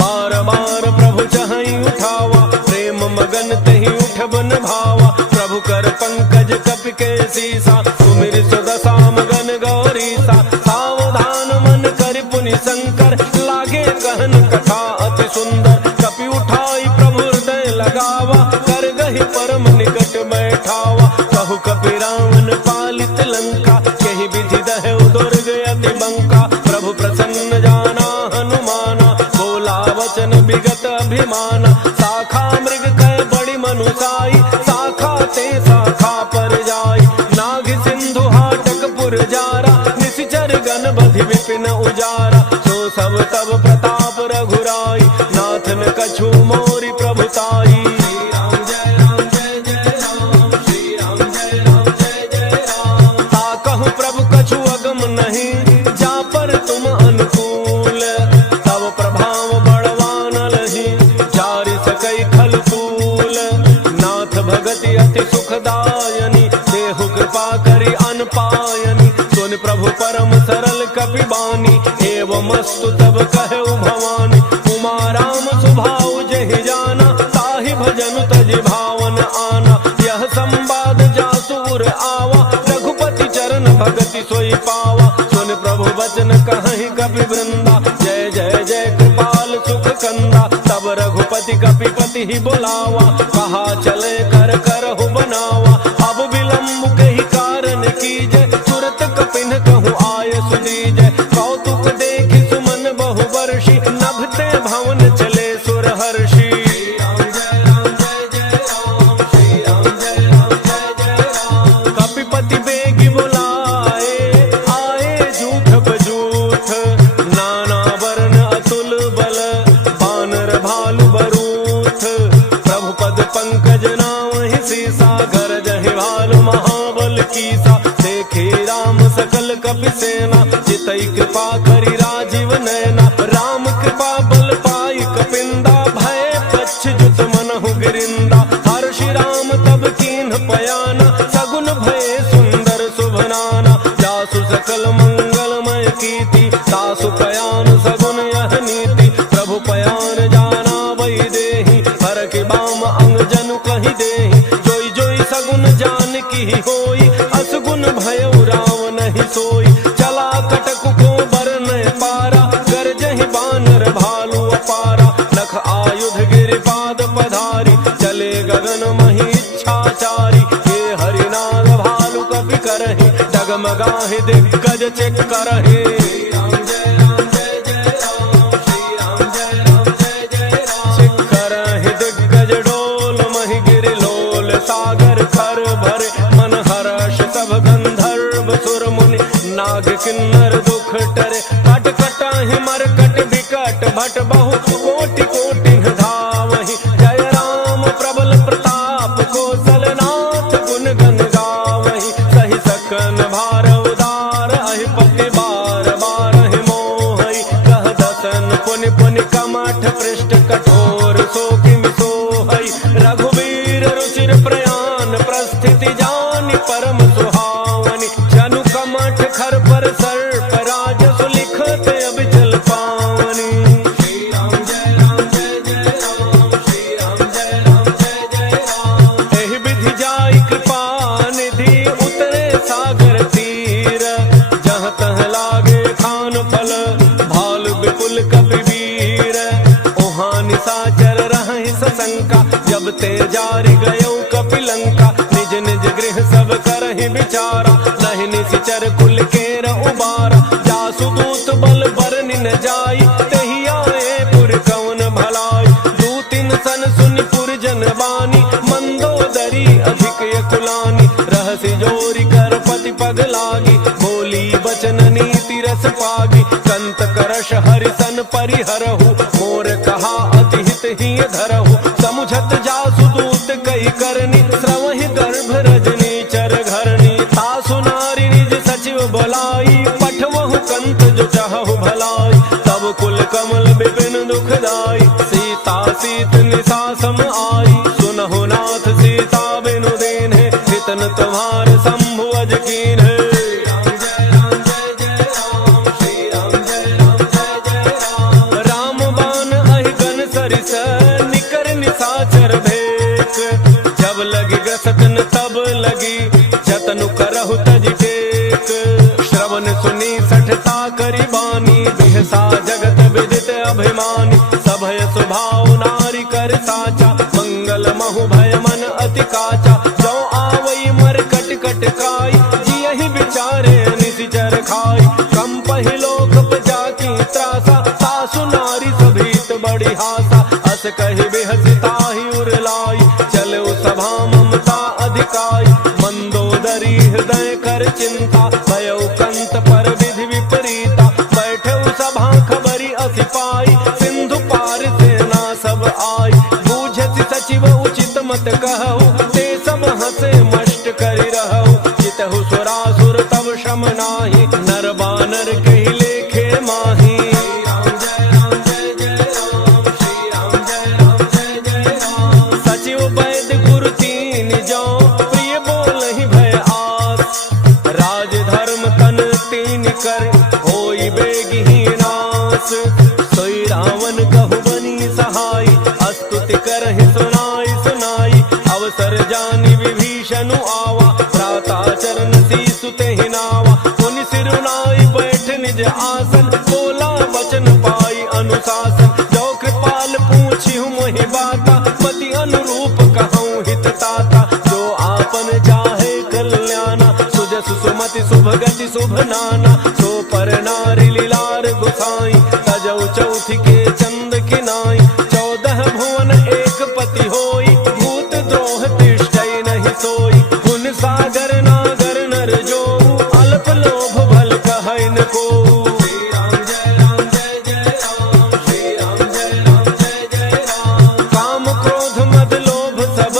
बार बार प्रभु चहई उठावा प्रेम मगन तहि उठ बन भावा। प्रभु कर पंकज कपि के सीसा सुमिर सुदशा मगन गौरीसा। सावधान मन कर पुनि शंकर लागे कहन कथा अति सुंदर। कपि उठाई प्रभु हृदय लगावा कर गहि परम निकट बैठावा। कहु कपि रावण पालित लंका केहि विधि दहु दुर्ग अति बंका। प्रभु प्रसन्न जाना हनुमाना बोला वचन विगत अभिमाना। शाखा मृग कह बड़ी मनुसाई शाखा ते शाखा पर जाई। नाग सिंधु हाटक पुर जारा निशिचर गण बधि विपिन उजारा। सो सब तब प्रताप रघुराई नाथ न कछु मोरि प्रभुताई। ताकहु प्रभु कछु अगम नहीं जा पर तुम अनुकूल। तब प्रभाव बड़वान लही जारि सकई खल फूल। नाथ भगति अति सुखदायनी देहु कृपा करि अनपायनी। सुन प्रभु परम सरल कपि बानी एवमस्तु तब कहु भवानी। उमा राम सुभाउ जहि जाना ताहि भजन तजि भावन आना। यह संवाद जासुर आवा रघुपति चरण भगति सोई पावा। सुन प्रभु वचन कहहि कपि वृंदा जय जय जय कृपाल सुख कंदा। तब रघुपति कपिपति ही बुलावा कहा चले कर करहु बनावा। अब विलंब कही कारण कीजय तुरत कपिन कहूँ आय सुदीजय। कौतुक देखि सुमन बहु वर्षि नभते भवन चले सुर हर्षि। कपिपति बेगी बुलाए आए जूठ बजूठ। नाना वर्ण अतुल बल बानर भालु बरूथ। प्रभु पद पंकज नामहि सीसा गरजहि भालु महाबल कीसा। देखे राम सकल कपि सेना जितई कृपा करि राजीव नैना। राम कृपा बल पाई कपिंदा भय पच्छ जुत मनहु गिरिंदा। हर्षि राम तब कीन्ह पयाना सगुन भय सुंदर शुभनाना। जासु सकल मंगलमय कीर्ति तासु पयान सगुन यह नीति। प्रभु पयान जाना वही देहि हर के बाम अंग जनु कहि देहि। जोई जोई सगुन जान की होई असगुन भयउ राम नहीं सोई। चला कटकु को बरन पारा गरजहि बानर भालु अपारा। नख आयुध गिरिपाद पधारी चले गगन मही इच्छाचारी। ये हरिनाद भालु कपि करहि डगमगाहि दिग्गज चेक करहि। करहि दिग्गज डोल महि गिरि लोल सागर खर भरे। मन हर्ष सब गंधर्व सुर मुनि नाग किन्नर दुख टरे। कट कटाहि मरकट विकट भट बहु कोटि कोटि धावहि। जय राम प्रबल प्रताप कौशलनाथ गुण गण गावहि। सहि सकन भार उदार अहिपति बार बार मोहि। कह दसन पुनि पुनि कमठ पृष्ठ कठोर सो किमि सोहै। रघुवीर रुचिर प्रयान प्रस्थिति जानि परम सुहावनि। जनु कमठ खर पर सर्प राज सुलिखत अबिचल पावनी। श्री राम जय राम जय जय राम। श्री राम जय राम जय जय राम। एहि विधि जाई कृपा निधि उतरे सागर तीर। जहाँ तह लागे खान फल भालु विपुल कपि वीर। ओहाँ निशाचर रहहि सशंका जब ते जारि गयौ कपि लंका। निज निज गृह सब करहि विचारा नहीं निशिचर कुल केर उबारा। जासु दूत बल बरनि न जाई तेहि आए पुर कवन भलाई। दूतिन सन सुनि पुर जन बानी मंदोदरी अधिक यकुलानी। रहसि जोरि कर पति पग लागी बोली बचन नीति रस पागी। कंत करश हरिसन परिहरहु मोर कहा अति हित ही धरहु। समुझत जासु दूत कई करनी श्रवहि गर्भ रजनी चर घरनी। तासु नारी निज सचिव बलाई पठवहु कंत जो चाहु भलाई। फल कमल विपिन दुखदाई। सीता सीत निशा सम आई, सुनहु नाथ सीता बिनु दीन है। हितन तुम्हार शंभु अज कीन है। राम बाण अहिगन सरिस निकर निशाचर भेक। जब लगी ग्रसतन तब लगी जतनु करहु तज टेक। श्रवण सुनी सठता करी बानी, बिहसा जगत विदित अभिमानी। सभय स्वभाव नारी कर साचा, मंगल महु भय मन अति काचा। जो आवई मर कट कट काई, जियहि विचारे निशिचर खाई। कम पहिलोक जाकी त्रासा, सासु नारी सभीत बड़ी हासा। अस कहि बिहसिताहि उरलाई, चलो सभा ममता अधिकाई। मंदोदरी हृदय कर चिंता, भयउ कंत पर विधि विपरीता। बैठऊ सभा खबरी अति पाई, सिंधु पार सेना सब आई। बूझति सचिव उचित मत कहु, ते सब हंसे मष्ट करि रहु। जितहु सुरासुर तब शम नाही, नर बानर कहि लेखे माही। सचिव वैद्य गुरु तीन जो, प्रिय बोलहि भय आस। राज धर्म तन तीन कर, होई बेगिहि नास। सोई रावण कहु बनी सहाय, स्तुति करहि सुनाई सुनाई। अवसर जानि विभीषण आवा, भ्राता चरण सीसु तेहि नावा। मुनि सिरुनाई बैठ निज आसन, बोला वचन पाई अनुशासन। जो कृपाल पूछिहु मोहि बाता, पति अनुरूप कहूँ हित ताता। जो आपन चाहे कल्याणा, सुजस सुमति शुभ गति शुभ नाना। सो पर नारी लीलार गुसाई, तजौ चौथि के चंद किनाई। 14 भुवन एक पति होई, भूत द्रोह तिष्ठै नहीं सोई। गुण सागर नागर नर जो, अल्प लोभ भल कहै न को। काम क्रोध मद लोभ सब,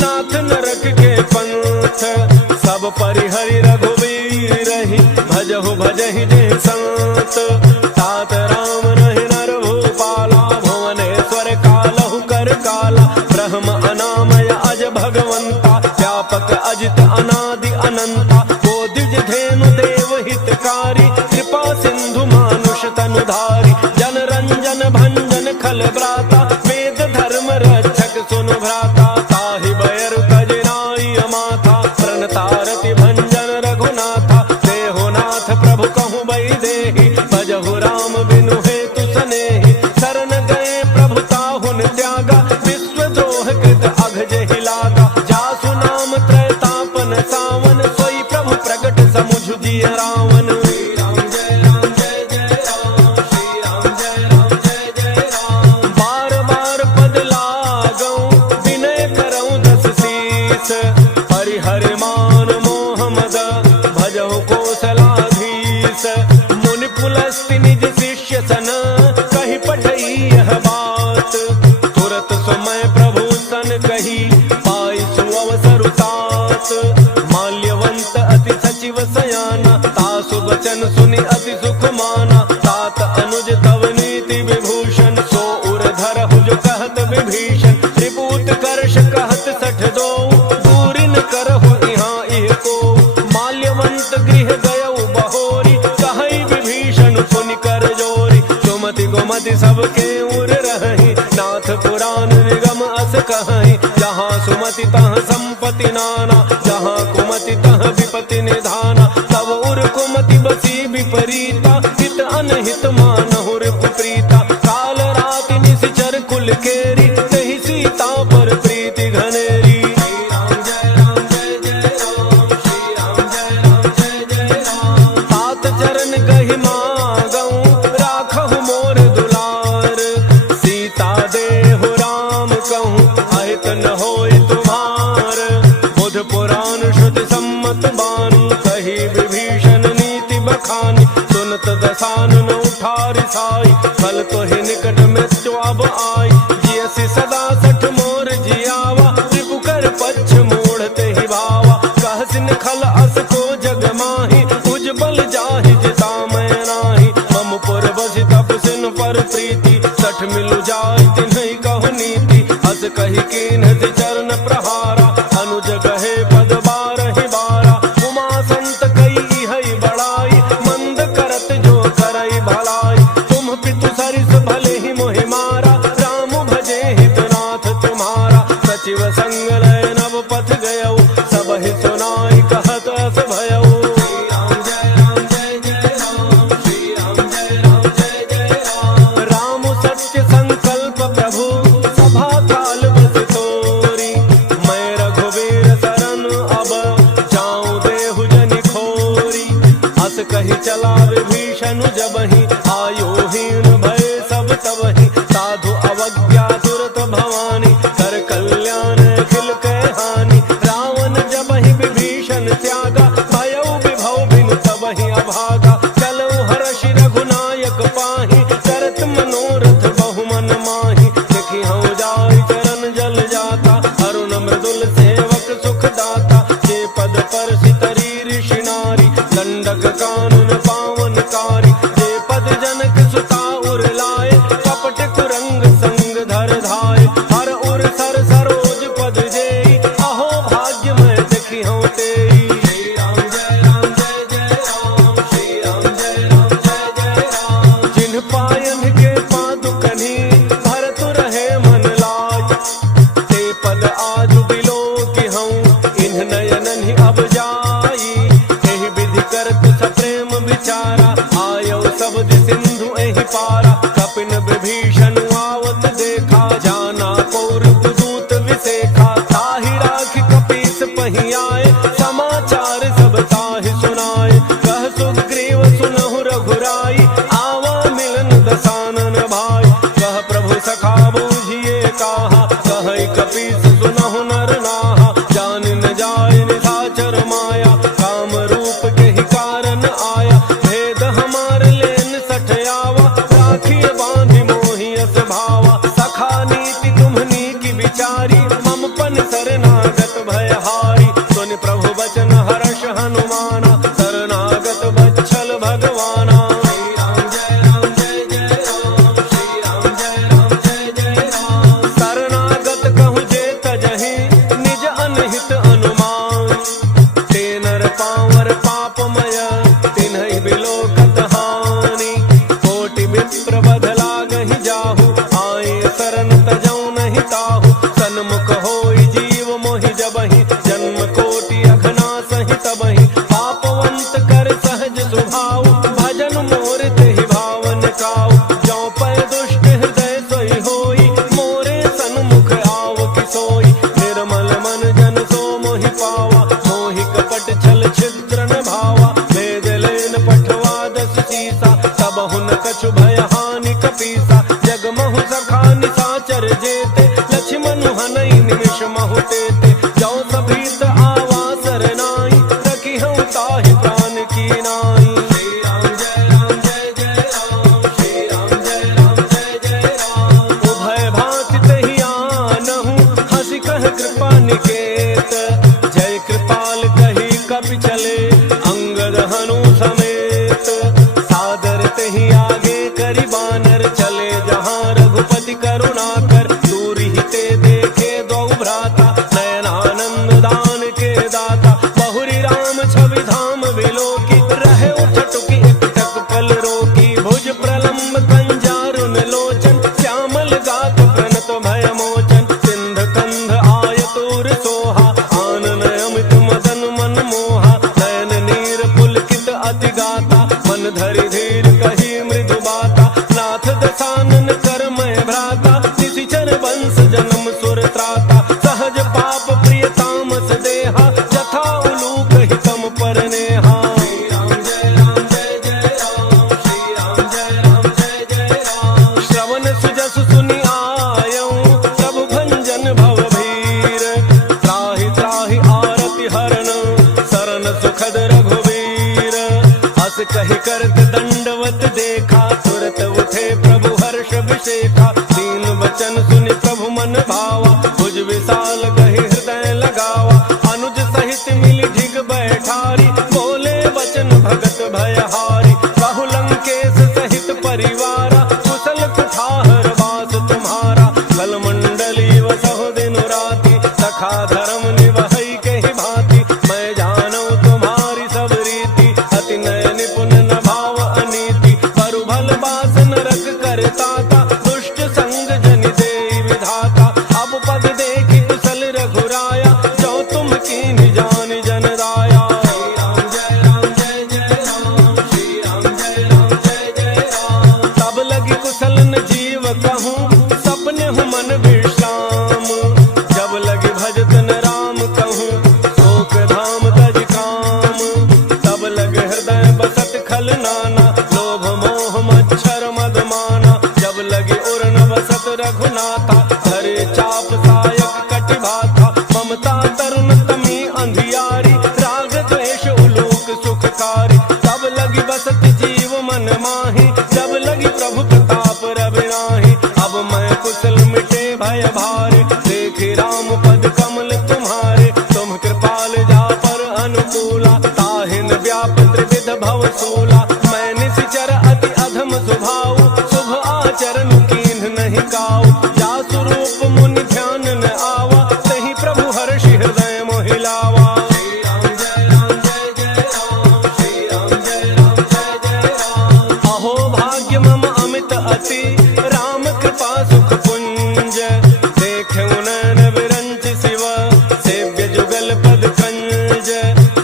नाथ नरक के पंथ। सब परिहरि रघुवीर रही, भजहु भजहि जे संत। तात राम रहि नर भूपाला, भुवनेश्वर कालहु कर काला। ब्रह्म अनामय अज भगवंता, व्यापक अजित अनादि अनंता। को द्विज धेनु देव हितकारी, कृपा सिंधु मानुष तनुधारी। जन रंजन भंजन खल ब्राता, वेद धर्म रक्षक सुनु भ्राता। ताहि बैर तज नाई अमाथा, प्रणतारति भंजन रघुनाथा। देहो नाथ प्रभु कहु बई देहि, भजहु राम बिनु हेतु सनेहि। शरण गए प्रभु ताहुन त्यागा, विश्व द्रोह कृत अघ जेहि लागा। जासु नाम त्रैतापन सावन, सोई प्रभु प्रगट समुझ जिय रावण। बार बार पद लागऊं, विनय करऊं दस शीस। हरिहरि मान मोह मद, भजहु कौशलाधीश। मुनि पुलस्ति निज शिष्य सन, कहि पठई यह बात। तुरत समय प्रभु सन कही, पाई सुअवसर तात। माल्यवंत अति सचिव सयाना, तासु वचन सुनि अति सुख माना। तात अनुज तव नीति विभूषण, सो उर धरहु जो कहत विभीषण। त्रिपूत कर्ष कहत सठ दो, दूरि न करहु इहाँ इह को। माल्यवंत गृह गयउ बहोरी, कहई विभीषण पुनि कर जोरी। सुमति गोमति सबके उर रही, नाथ पुराण निगम अस कहई। जहाँ सुमति तहाँ संपत्ति नाना, जहाँ कुमति तहाँ विपत्ति निधाना। तब उर कुमति बसी विपरीता, हित अनहित मानहु रिपु प्रीता। काल राति निशिचर कुल केरी, तहि सीता पर प्रीति घनेरी। तात चरण कहि मागऊं, राखहु मोर दुलार। सीता देहु राम कहूँ, अहित न होई तुम्हार। बुध पुराण श्रुति सम्मत बानी, कही विभीषण नीति बखानी। सुनत दसानन उठारि साई, फल तोहि निकट मृत्यु अब आई। जियसि सदा सठ मोर जियावा, त्रिपु कर पच्छ मोड़ते ही भावा। कहसिन खल अस को जग माही, उज्जवल जाहि जिता मैं नाही। मम पुर बसि तप सिन पर मिलु जाय तिन्हि कहु नीति, हस कहि कीन्ह से चरण प्रहारा, अनुज कहे पद बारहि बारा, उमा संत कई है बड़ाई, मंद करत जो करई भलाई, तुम पितु सरिस भले ही मोहि मारा, राम भजे हितनाथ तुम्हारा, सचिव संग लय नव पथ गयौ, सब ही सुनाई कहत अस भयौ। कही चला विभीषण जबहि, आयोहीन भय सब तबहि, साधु अवज्ञा तुरत भवानी, कर कल्याण अखिल कै हानि, रावण जबहि विभीषण त्यागा, भयउ विभव बिनु तबहि अभागा, चलऊ हर्षि रघुनायक पाहि, करत मनोरथ बहु मन माहि, देखि हऊँ जाय चरण जल जाता, अरुण मृदुल सेवक सुख दाता, जे पद पर सितरी ऋषि नारी, दंडक कानून पावनकारी, जे पद जनक सुता उर लाए, कपट कुरंग संग धर धाय, हर उर सर सरोज पद जेई, अहो भाग्य मैं देखी हूँ तेई। श्री राम जय राम जय जय राम, श्री राम जय राम जय जय राम, जिन पायन के पादुकनि, भरत रहे मन लाज, ते पद आज बिलो की हूँ, इन्ह नयनन ही अब जाई, एहि विधि करत सप्रेम विचारा, आयो शब्द सिंधु एहि पारा, कपिन विभीषण आवत देखा, जाना पौरव दूत विसेखा, ताहि राखि कपीस पहि आए, समाचार सब ताहि सुनाए, कह सुग्रीव सुनहु रघुराई, आवा मिलन दसानन भाई, कह प्रभु सखा बूझिए काहा, कह कपीस सुनहु नर नाहा, जान न जाय निशाचर माया, काम रूप के ही कारण आया, भेद हमार लेन सठयावा, राखिए बांधि मोहि अस भावा, सखा नीति तुम्हनी की विचारी, मम पन शरणागत भयहारी, सुनि प्रभु बचन हर्ष हनुमाना, शरणागत बच्छल भगवाना। श्री राम जय राम जय जय राम, श्री राम जय राम जय जय राम, शरणागत कहु जे तजहि, निज अनहित अनुमान, ते नर पावर पापमय, तिन्हि बिलोकत हानि, कोटि विप्र बध लागहि जाहु, आए शरण तजौ नहीं ताहु, सन्मुख होई जीव मोहि जबहि, जन्म कोटि अघनासहि तबहि, पापवंत कर सहज स्वभाव, भजन मोर तेहि भावन काऊ, जौ पै दुष्ट हृदय सोई होई, मोरे सन्मुख आव कि सोई, निर्मल मन जन सो मोहि पावा, मोहि कपट छल छिद्र न भावा, भेद लेन पठवा दस सीसा, तब हुन कछु भय हानि कपीसा, जग महु सखा निशाचर जेते, लक्ष्मण हनई निमिष महु तेते, जौ सभीत आवा सरनाई, रखी हूँ ताहि प्राण की नाई। श्री राम जय राम जय जय राम, श्री राम जय राम जय जय राम, उभय भांति तहि आनहु, हंसी कह कृपा निकेत, जय कृपाल कही कपि चले, अंगद हनु समेत, सादर तहि आगे करि बानर, चले जहाँ रघुपति करुणा कर, दूरि ही ते देखे दो भ्राता, नयनानंद दान के दाता, बहुरी राम छवि धाम विलोकी, रहे उठटुकी एकटक पल रोकी, भुज प्रलम्ब कंजारुन लोचन, श्यामल गात प्रणत भय मोचन, सिंध कंध आयतुर सोहा, आनन अमित मदन मन मोहा, नयन नीर पुलकित अति गाता, मन धरि धीर कही मृदु बाता, नाथ दसानन कर मैं भ्राता, निशिचर वंश जन्म सुर त्राता, सहज पाप प्रिय तामस देहा, जथा उलूक हितम पर नेहा। श्री राम जय राम जय जय राम, श्री राम जय राम जय जय राम, श्रवण सुजस सुनि आयऊँ, प्रभु भंजन भव भीर, त्राहि त्राहि आरति हरण, शरण सुखद रघुवीर, हस कहि करत दंडवत देखा, तुरत उठे प्रभु हर्ष विशेखा, दीन वचन सुनि प्रभु मन भावा, भुज विशाल कहि हृदय लगावा, अनुज सहित मिली ढिग बैठारी, बोले वचन भगत भयहारी, बहु लंकेश सहित परिवारा, कुशल कुठार बार ताता, दुष्ट संग जनि देई विधाता। अब पद देखि कुशल रघुराया, जो तुम कीन्हि जानि जन दाया। श्री राम जय राम जय जय राम, श्री राम जय राम जय जय राम। तब लगी कुशल न जीव कहूँ, सपने हूँ मन विश्राम। जब लगी भजत न राम कहूँ, शोक धाम तज काम। तब लगे हृदय बसत खल नाना, लोभ मोह मच्छर मद माना। जब लगे उर न बसत रघुनाथा, धरे चाप सायक कटि भाथा। ममता तरुण तमी अंधियारी, राग द्वेष उलूक सुखकारी। तब लगी बसत जीव मन माही, जब लगी प्रभु प्रताप रवि नाही। अब मैं कुशल मिटे भय भारे, देखे राम पद कमल तुम्हारे। तुम कृपाल जा पर अनुकूला, ताहिन व्याप त्रिविध भव सूला। मैं निश्चर अति अधम स्वभाव, शुभ आचरण कीन्ह नहीं काऊ। जा स्वरूप मुनि ध्यान न आवा, तहि प्रभु हर्षि हृदय मोहि लावा। श्री राम जय राम जय जय राम, श्री राम जय राम जय जय राम। अहो भाग्य मम अमित अति, राम कृपा सुख पुंज। देखे नैन विरंच शिव, सेव्य जुगल पद कंज।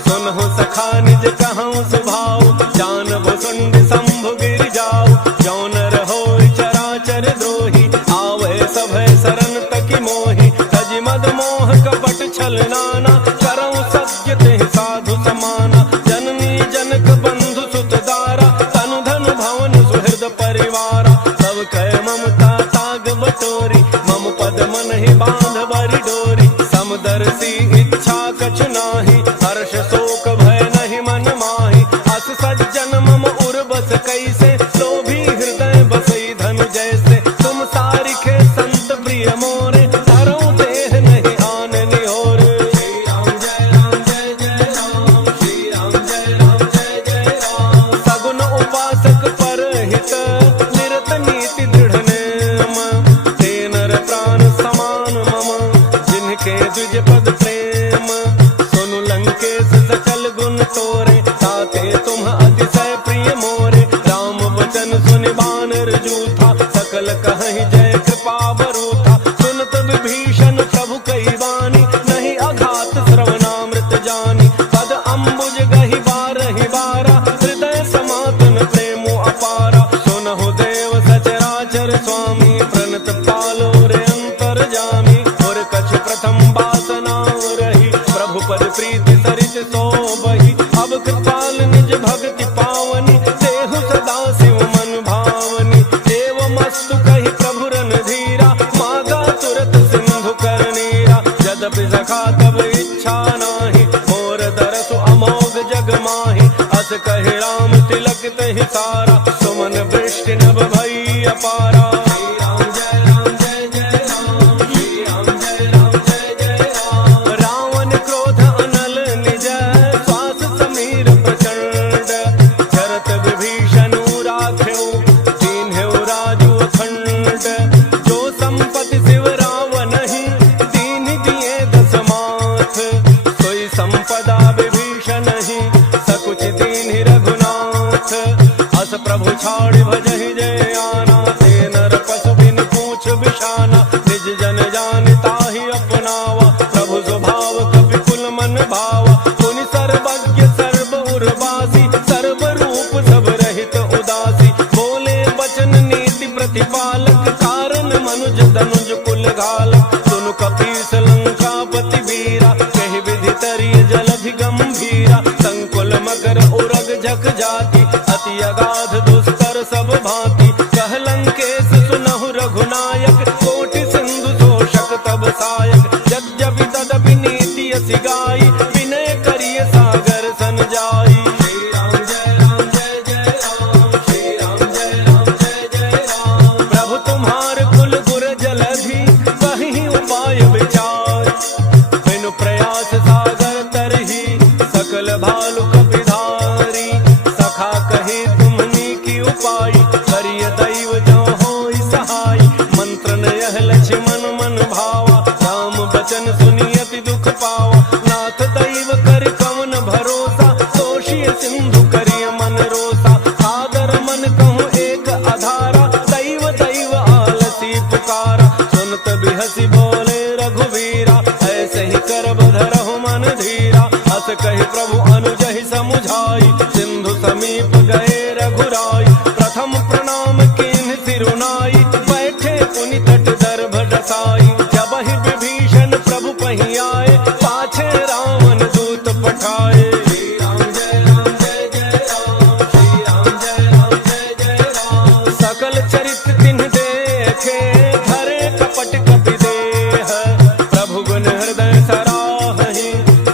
सुनहु सखा निज कहूँ स्वभाव, जानबो सुंड शंभु गिर जाऊ। जौन रहो चराचर द्रोही, आवे सभय शरण तकी मोहि। तज मद मोह कपट छल नाना, करऊँ सत्य तेहि साधु समाना। जननी जनक बंधु सुत दारा, तनु धनु भवन सुहृद परिवारा। सब कह ममता ताग बटोरी, मम पद मन ही बांध बरि डोरी। समदर्शी इच्छा कछु नाही, हर्ष शोक भय नहीं मन माही। अस सज्जन मम उर बस कैसे, लोभी हृदय बसई धनु जैसे। तुम सारिखे संत प्रिय मोरे, धरऊँ देह नहीं आन निहोर। श्री राम जय राम जय जय राम, श्री राम जय राम जय जय राम। सगुन उपासक परहित, निरत नीति दृढ़ नेम। ते नर प्राण समान मम, जिनके द्विज पद प्रेम। सुनु लंकेश सकल गुण तोरे, ताते तुम अतिशय प्रिय मोरे। राम वचन सुनि बानर जूथा, सकल कहि जय कृपा बरूथा। सुनत विभीषण प्रभु कई बानी, नहीं अघात श्रवणामृत जानी। पद अम्बुज गहि बारहि बारा, हृदय समातन प्रेमो अपारा। सुनहु देव सचराचर स्वामी, प्रणत पालो रे अंतर जामी। और कछ प्रथम बासना रही, प्रभु पद प्रीति सरित सोबहि। अब कृपाल निज भक्ति पावनी, देहु सदा शिव मन भावनी। देव मस्तु कहि प्रभु रन धीरा, मागा तुरत सिंधु कर नीरा। यद्यपि सखा तब इच्छा नाही, मोर दरसु अमोघ जग माही। अस कहि राम तिलक तहि सारा, सुमन वृष्टि नभ भई अपारा। श्री राम जय राम जय जय राम, श्री राम जय राम जय जय राम। रावण क्रोध अनल निज, श्वास समीर प्रचंड। चरत विभीषण राख्यो, दीन्ह्यो राजु अखंड। जो संपत्ति शिव रावण ही, दीन्हि दिए दस माथ। सोई संपदा विभीषण ही, सकुच दीन्हि रघुनाथ। अस प्रभु छाड़ि भजहि जय आना, ते नर पशु बिन पूछ बिषाना। निज जन जान ताहि अपनावा, प्रभु स्वभाव कपि कुल मन भावा। मुनि सर्वज्ञ सर्व उर्वासी, सर्व रूप सब रहित उदासी। बोले वचन नीति प्रतिपालक, कारण मनुज तनुज कुल घालक। सुनु कपीस लंकापति वीरा, कहि विधि तरिय जलधि गंभीरा। संकुल मकर उरग झक जाति, अति अगाध दुस्तर सब भांति। कह लंकेश सुनहु रघुनायक, कोटि सिंधु शोषक तब सायक। यद्यपि तदपि नीति असि गाई, विनय करिय सागर सन जाई। श्री राम जय राम जय जय राम, श्री राम जय राम जय जय राम। प्रभु सिरुनाई, बैठे पुनि तट दर्भ डसाई। जब ही विभीषण प्रभु पही आए, पाछे रावण दूत पठाए। श्री राम जय राम जय जय राम, श्री राम जय राम जय जय राम। सकल चरित तिन्ह देखे, धरे कपट कपि देह। प्रभु गुण हृदय सराहहि,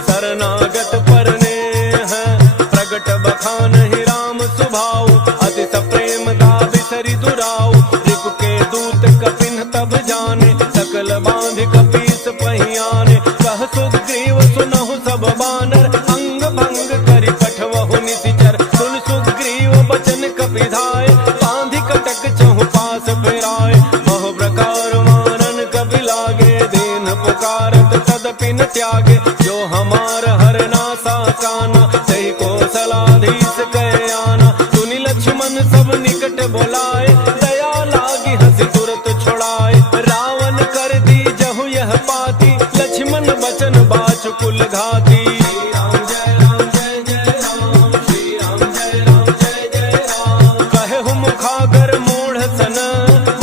शरणागत पर नेह। प्रगट बखानहि राम सुभाऊ, अति सप्रेम दाबिसरि दुराऊ। रिपु के दूत कपिन तब जाने, सकल बांध कपीस पहियाने। कह सुग्रीव सुनहु सब बानर, अंग भंग करि पठवहु निशिचर। सुन सुग्रीव बचन कपिधाय, बांधि कटक चहु पास फिराए। बहु प्रकार मारन कपि लागे, दीन पुकारत तदपि न त्यागे। जो हमार हरनासा काना, तहि कौशलाधीश कह आना। सुनि लक्ष्मण सब निकट बोलाए, दया लागी हंसी तुरत छुड़ाए। रावण कर दी जहु यह पाती, लक्ष्मण बचन बाच कुल घाती। श्री राम जय राम जय जय राम, श्री राम जय राम जय जय राम। कहु मुखागर मूढ़ सन,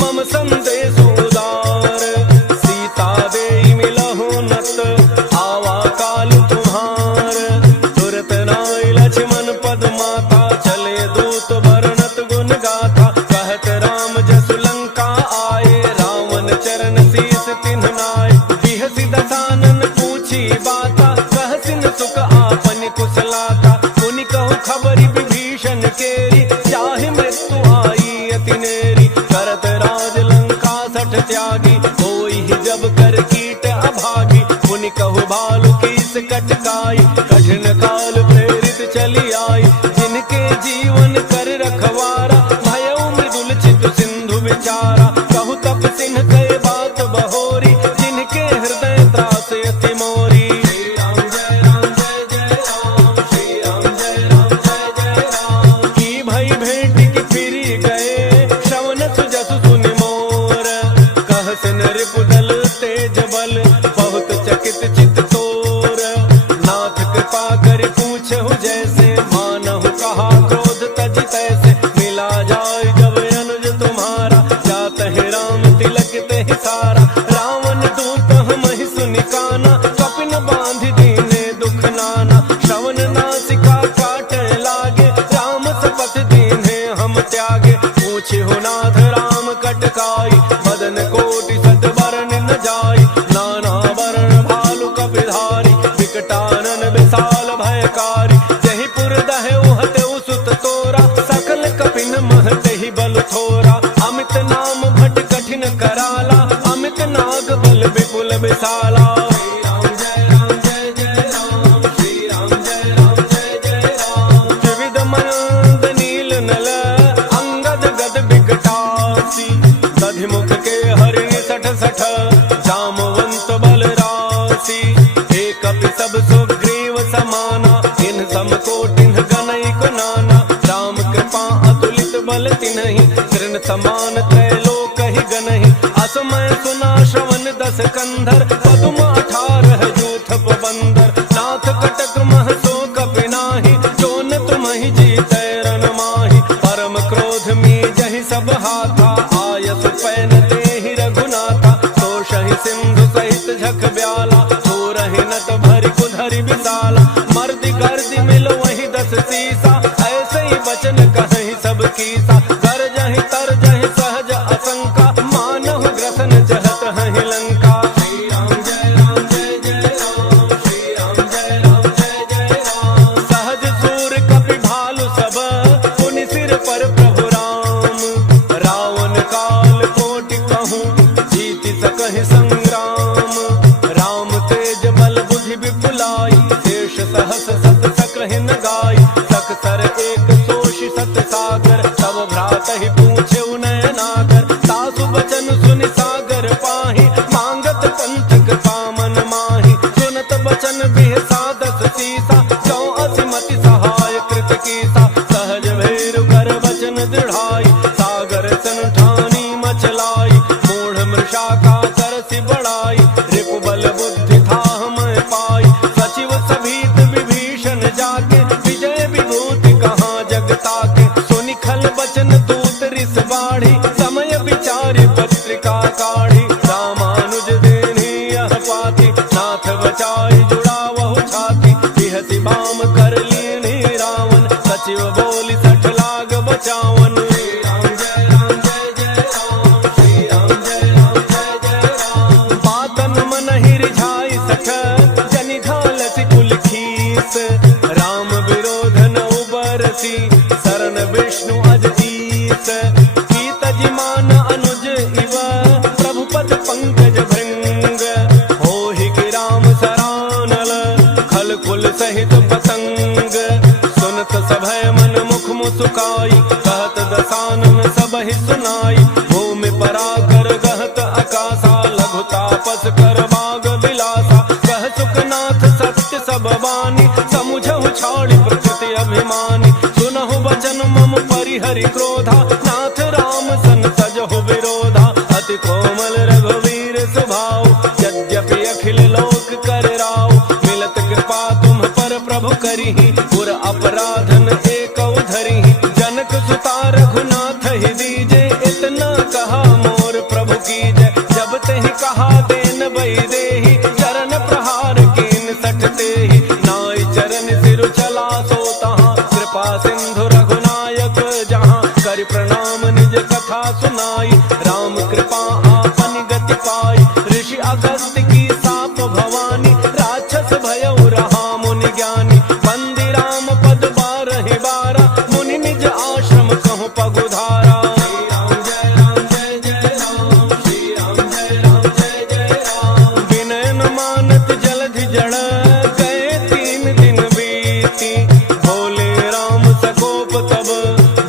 मम संदेश उदार। सीता देई मिलहु नत, आवा काल तुम्हार। तुरत नाई लक्ष्मण पद माता, चले दूत वर्णत गुण गाथा। कहत राम जसु लंका आए, रावण चरण शीस तिन्ह नाय। बिहसि दसानन पूछी बाता, कहसिन सुख आपन कुशलाता। मुनि कहु खबरि विभीषण केरी, चाहे मृत्यु आई अति नेरी। करत राज लंका सठ त्यागी, होई ही जब कर कीट अभागी। मुनि कहु भालु कीस कटकाई, कठिन काल प्रेरित चली आई। जिनके जीवन कर रखवारा, भयउ मृदुल चित सिंधु विचारा। कहु तप सिन्ह कहे बात बहोरी, जिनके हृदय त्रास अति मोरी। श्री राम जय राम जय जय राम, श्री राम जय राम जय जय राम। की भई भेंट की फिरी गए, श्रवण सुजसु सुनि मोर। कहसिन रिपुदल तेज बल, बहुत चकित चित तोर। नाथ कृपा कर पूछहु जैसे, मानहु कहा क्रोध तज तैसे। मिला जाय जब अनुज तुम्हारा, जातहि राम तिलक तेहि सारा। रावण दूत हमहि सुनि काना, कपिन बांधि दीने दुख नाना। श्रवण नासिका काट लागे, राम सपथ दीने हम त्यागे। पूछहु नाथ राम कटकाई, बदन कोटि सत बरन न जाई। नाना वरण भालु कपिधारी, विकटानन विशाल भयकारी। जहि पुर दहउ हतउ सुत तोरा, सकल कपिन महते बल थोरा। अमित नाम भट कठिन कराला, अमित नाग बल विपुल विशाला। श्री राम जय राम जय जय राम, श्री राम जय राम जय जय राम। त्रिविध मयंक नील नल, अंगद गद विकटासी। दधिमुख के हरि सठ सठ, जामवंत बल राशि। एक कपि सब सुग्रीव समाना, इन सम कोटिन गनैक नाना। राम कृपा अतुलित बल तिन्हि, तृण समान त्रैलोक ही गनहि। असमय सुना श्रवण दस कंधर, पदुम 18 जूथ बंदर। नाथ कटक मह सो कपि नाही, जोन तुम्हि जीतै रन माहि। परम क्रोध में जहि सब हाथा, आयसु पैन तेहि रघुनाथा। तोषहि सिंधु सहित झख ब्याला, थोरहि नट भरि कुधरि विशाला। मर्दि गर्दि मिल वही 10 सीसा, ऐसे ही वचन कहि सब कीसा। गरजहि तरजहि सहज असंका, मानहु ग्रसन जहत हहि लंका। श्री राम जय राम जय जय राम, श्री राम जय राम जय जय राम। सहज सूर कपि भालु सब, पुनि सिर पर प्रभु राम। रावण काल कोटि कहूँ, जीति सकहि संग्राम। राम तेज बल बुद्धि विपुलाई, शेष सहस सत सकहि न गाई। सकसर एक सोषि सत सागर, तब भ्रातहि पूछे नयनागर। तासु बचन सुनि सागर पाहि, मांगत पंथक पामन माहि। सुनत बचन बिहसा 10 सीसा, 84 मति सहाय कृत कीसा। सहज भैरु कर बचन दृढ़ाई, सागर सन ठानी मचलाई। मूढ़ मृषा का करसि बड़ाई, रिपु बल बुद्धि थाह मैं पाई। सचिव सभीत विभीषण जाके, विजय विभूति कहाँ जग ताके। सुनि खल बचन दूत रिस बाढ़ी, समय भूमि पराकर गहत आकाशा, लघु तापस कर बाग विलासा। कह सुखनाथ सत्य सब वाणी, समुझहु छाड़ी प्रकृति अभिमानी। सुनहु वचन मम परिहरि क्रोधा, नाथ राम सन सजहु विरोधा। अति कोमल रघुवीर स्वभाव, यद्यपि अखिल लोक कर राव। मिलत कृपा तुम पर प्रभु करिहि, पुर अपराधन एक धरिहि। जनक सुता रघुनाथ ही दीजे, इतना कहा मोर प्रभु कीजय। जब तेहि कहा देन बई देहि, चरण प्रहार कीन सठ तेहि। नाई चरण सिर चला सो तहाँ, कृपा सिंधु रघुनायक जहाँ। करि प्रणाम निज कथा सुनाई, राम कृपा आपन गति पाई। ऋषि अगस्त्य की साप भवानी, राक्षस भयउ रहा मुनि ज्ञानी। बंदी राम पद बारहि बारा, मुनि निज आश्रम कहु पगुधारा। विनय न मानत जलधि जड़, गए 3 दिन बीती। बोले राम सकोप तब,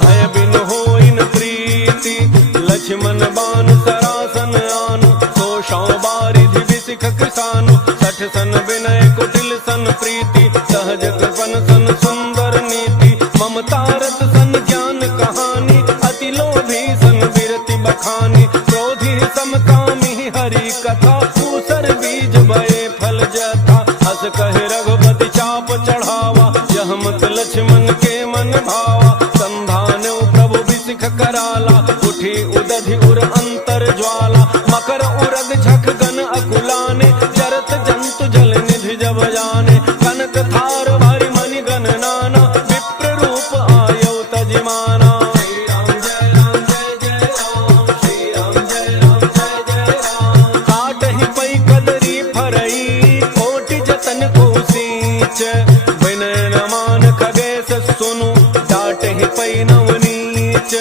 भय बिन होई न प्रीति। लक्ष्मण बान सरासन आनु, सो बारिधि विसिख कृसानु। 60 सन विनय कुटिल सन प्रीति, सहज कृपन सन सुंदर नीति। ममता रस सन ज्ञान कहानी, अति लोभी सन विरति बखानी। क्रोधी समकामी हरि कथा, दूसर बीज भये फल जथा। हस कहे रघुपति चाप चढ़ावा, यह मत लक्ष्मण के मन भावा। संधान प्रभु विसिख कराला, उठी उदधि उर अंतर ज्वाला। मकर उरग झक गन अकुलाने, चरत जंतु जल निधि जब जाने। कनक थार भारी मणि गण नाना, विप्र रूप आयौ तजिमाना। काटहि पै कदरी फरई, कोटि जतन को सींच। विनय न मान खगेश सुनु, डाटहि पै नवनीच।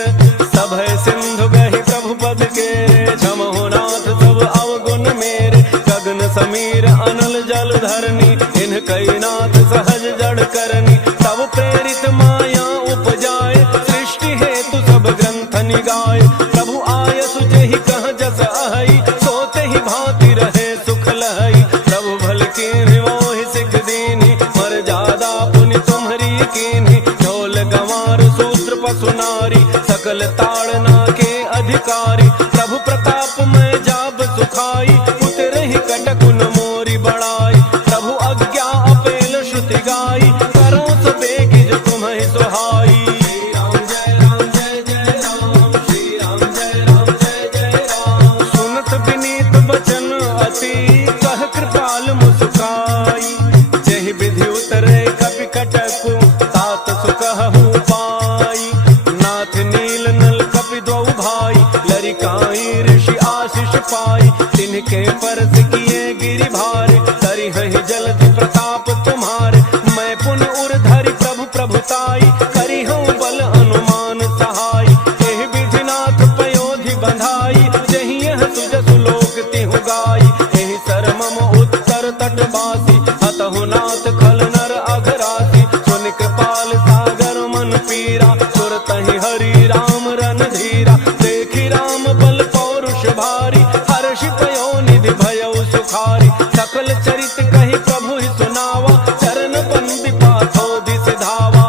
सभय सिंधु गहि प्रभु पद के, क्षमहु नाथ सब अवगुण मेरे। गगन समीर अनल जल धरनी, इन कई नाथ सहज जड़ करनी। तब प्रेरित माया उपजाए, सृष्टि हेतु सब ग्रंथ निगाए। प्रभु आयसु जेहि कह जस अहई, सोते ही भांति रहे सुख लहई। प्रभु भल कीन्हि मोहि सिख दीन्हि, मर्यादा पुनि तुम्हरी कीन्हि। ढोल गंवार शूद्र पशु नारी, सकल ताड़ना के अधिकारी। प्रभु प्रताप में जाब सुखाई, उतरहि कटकुन मोरी बड़ाई। प्रभु आज्ञा अपेल श्रुति गाई, करो सो बेगी जो तुम्हें सुहाई। सुनत विनीत बचन अति, कह कृपाल मुस्काई। जेहि विधि उतरे कपि कटकु, तात सुकहु पाई। नाथ नील नल कपि द्वौ भाई, लरिकाई ऋषि आशीष पाई। तिनके परस किए गिरि भारे, करिहहि जलधि प्रताप तुम्हारे। मैं पुन उर धरि प्रभु प्रभुताई, करिहउँ बल अनुमान सहाय। एहि विधिनाथ पयोधि बंधाई, जहि यह सुजसु लोक तिहु गाई। एहि सर मम उत्तर तटवासी, हतहु नाथ खल नर अघरासी। सुनि कृपाल सागर मन पीरा, सुरतहि हरि राम रन धीरा। देखि राम बल पौरुष भारी, हर्षि पयो निधि भयउ सुखारी। सकल चरित कहि प्रभु ही सुनावा, चरण बंदी पाथो दिस धावा।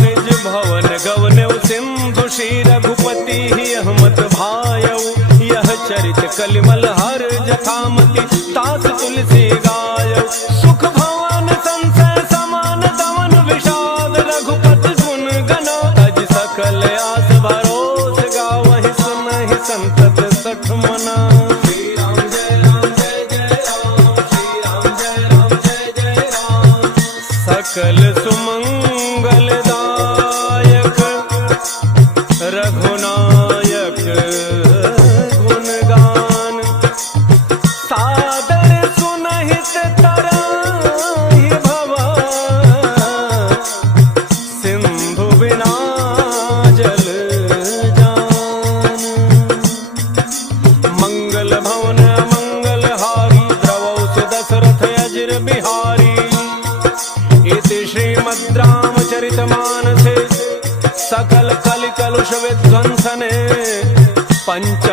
निज भवन गवनौ सिंधु श्री रघुपति, यह मत भायौ। यह चरित कलिमल हर जथामति, तास तुलसी गायौ। सुख भवन संशय समान दमन विषाद, रघुपति गुण गना। तज सकल आस भरोस गावहि, सुनहि संतत सठ मना। सकल सुमंगल दायक, रघुनायक गुणगान। साथ थे सकल कलि कलुष विध्वंसने पंच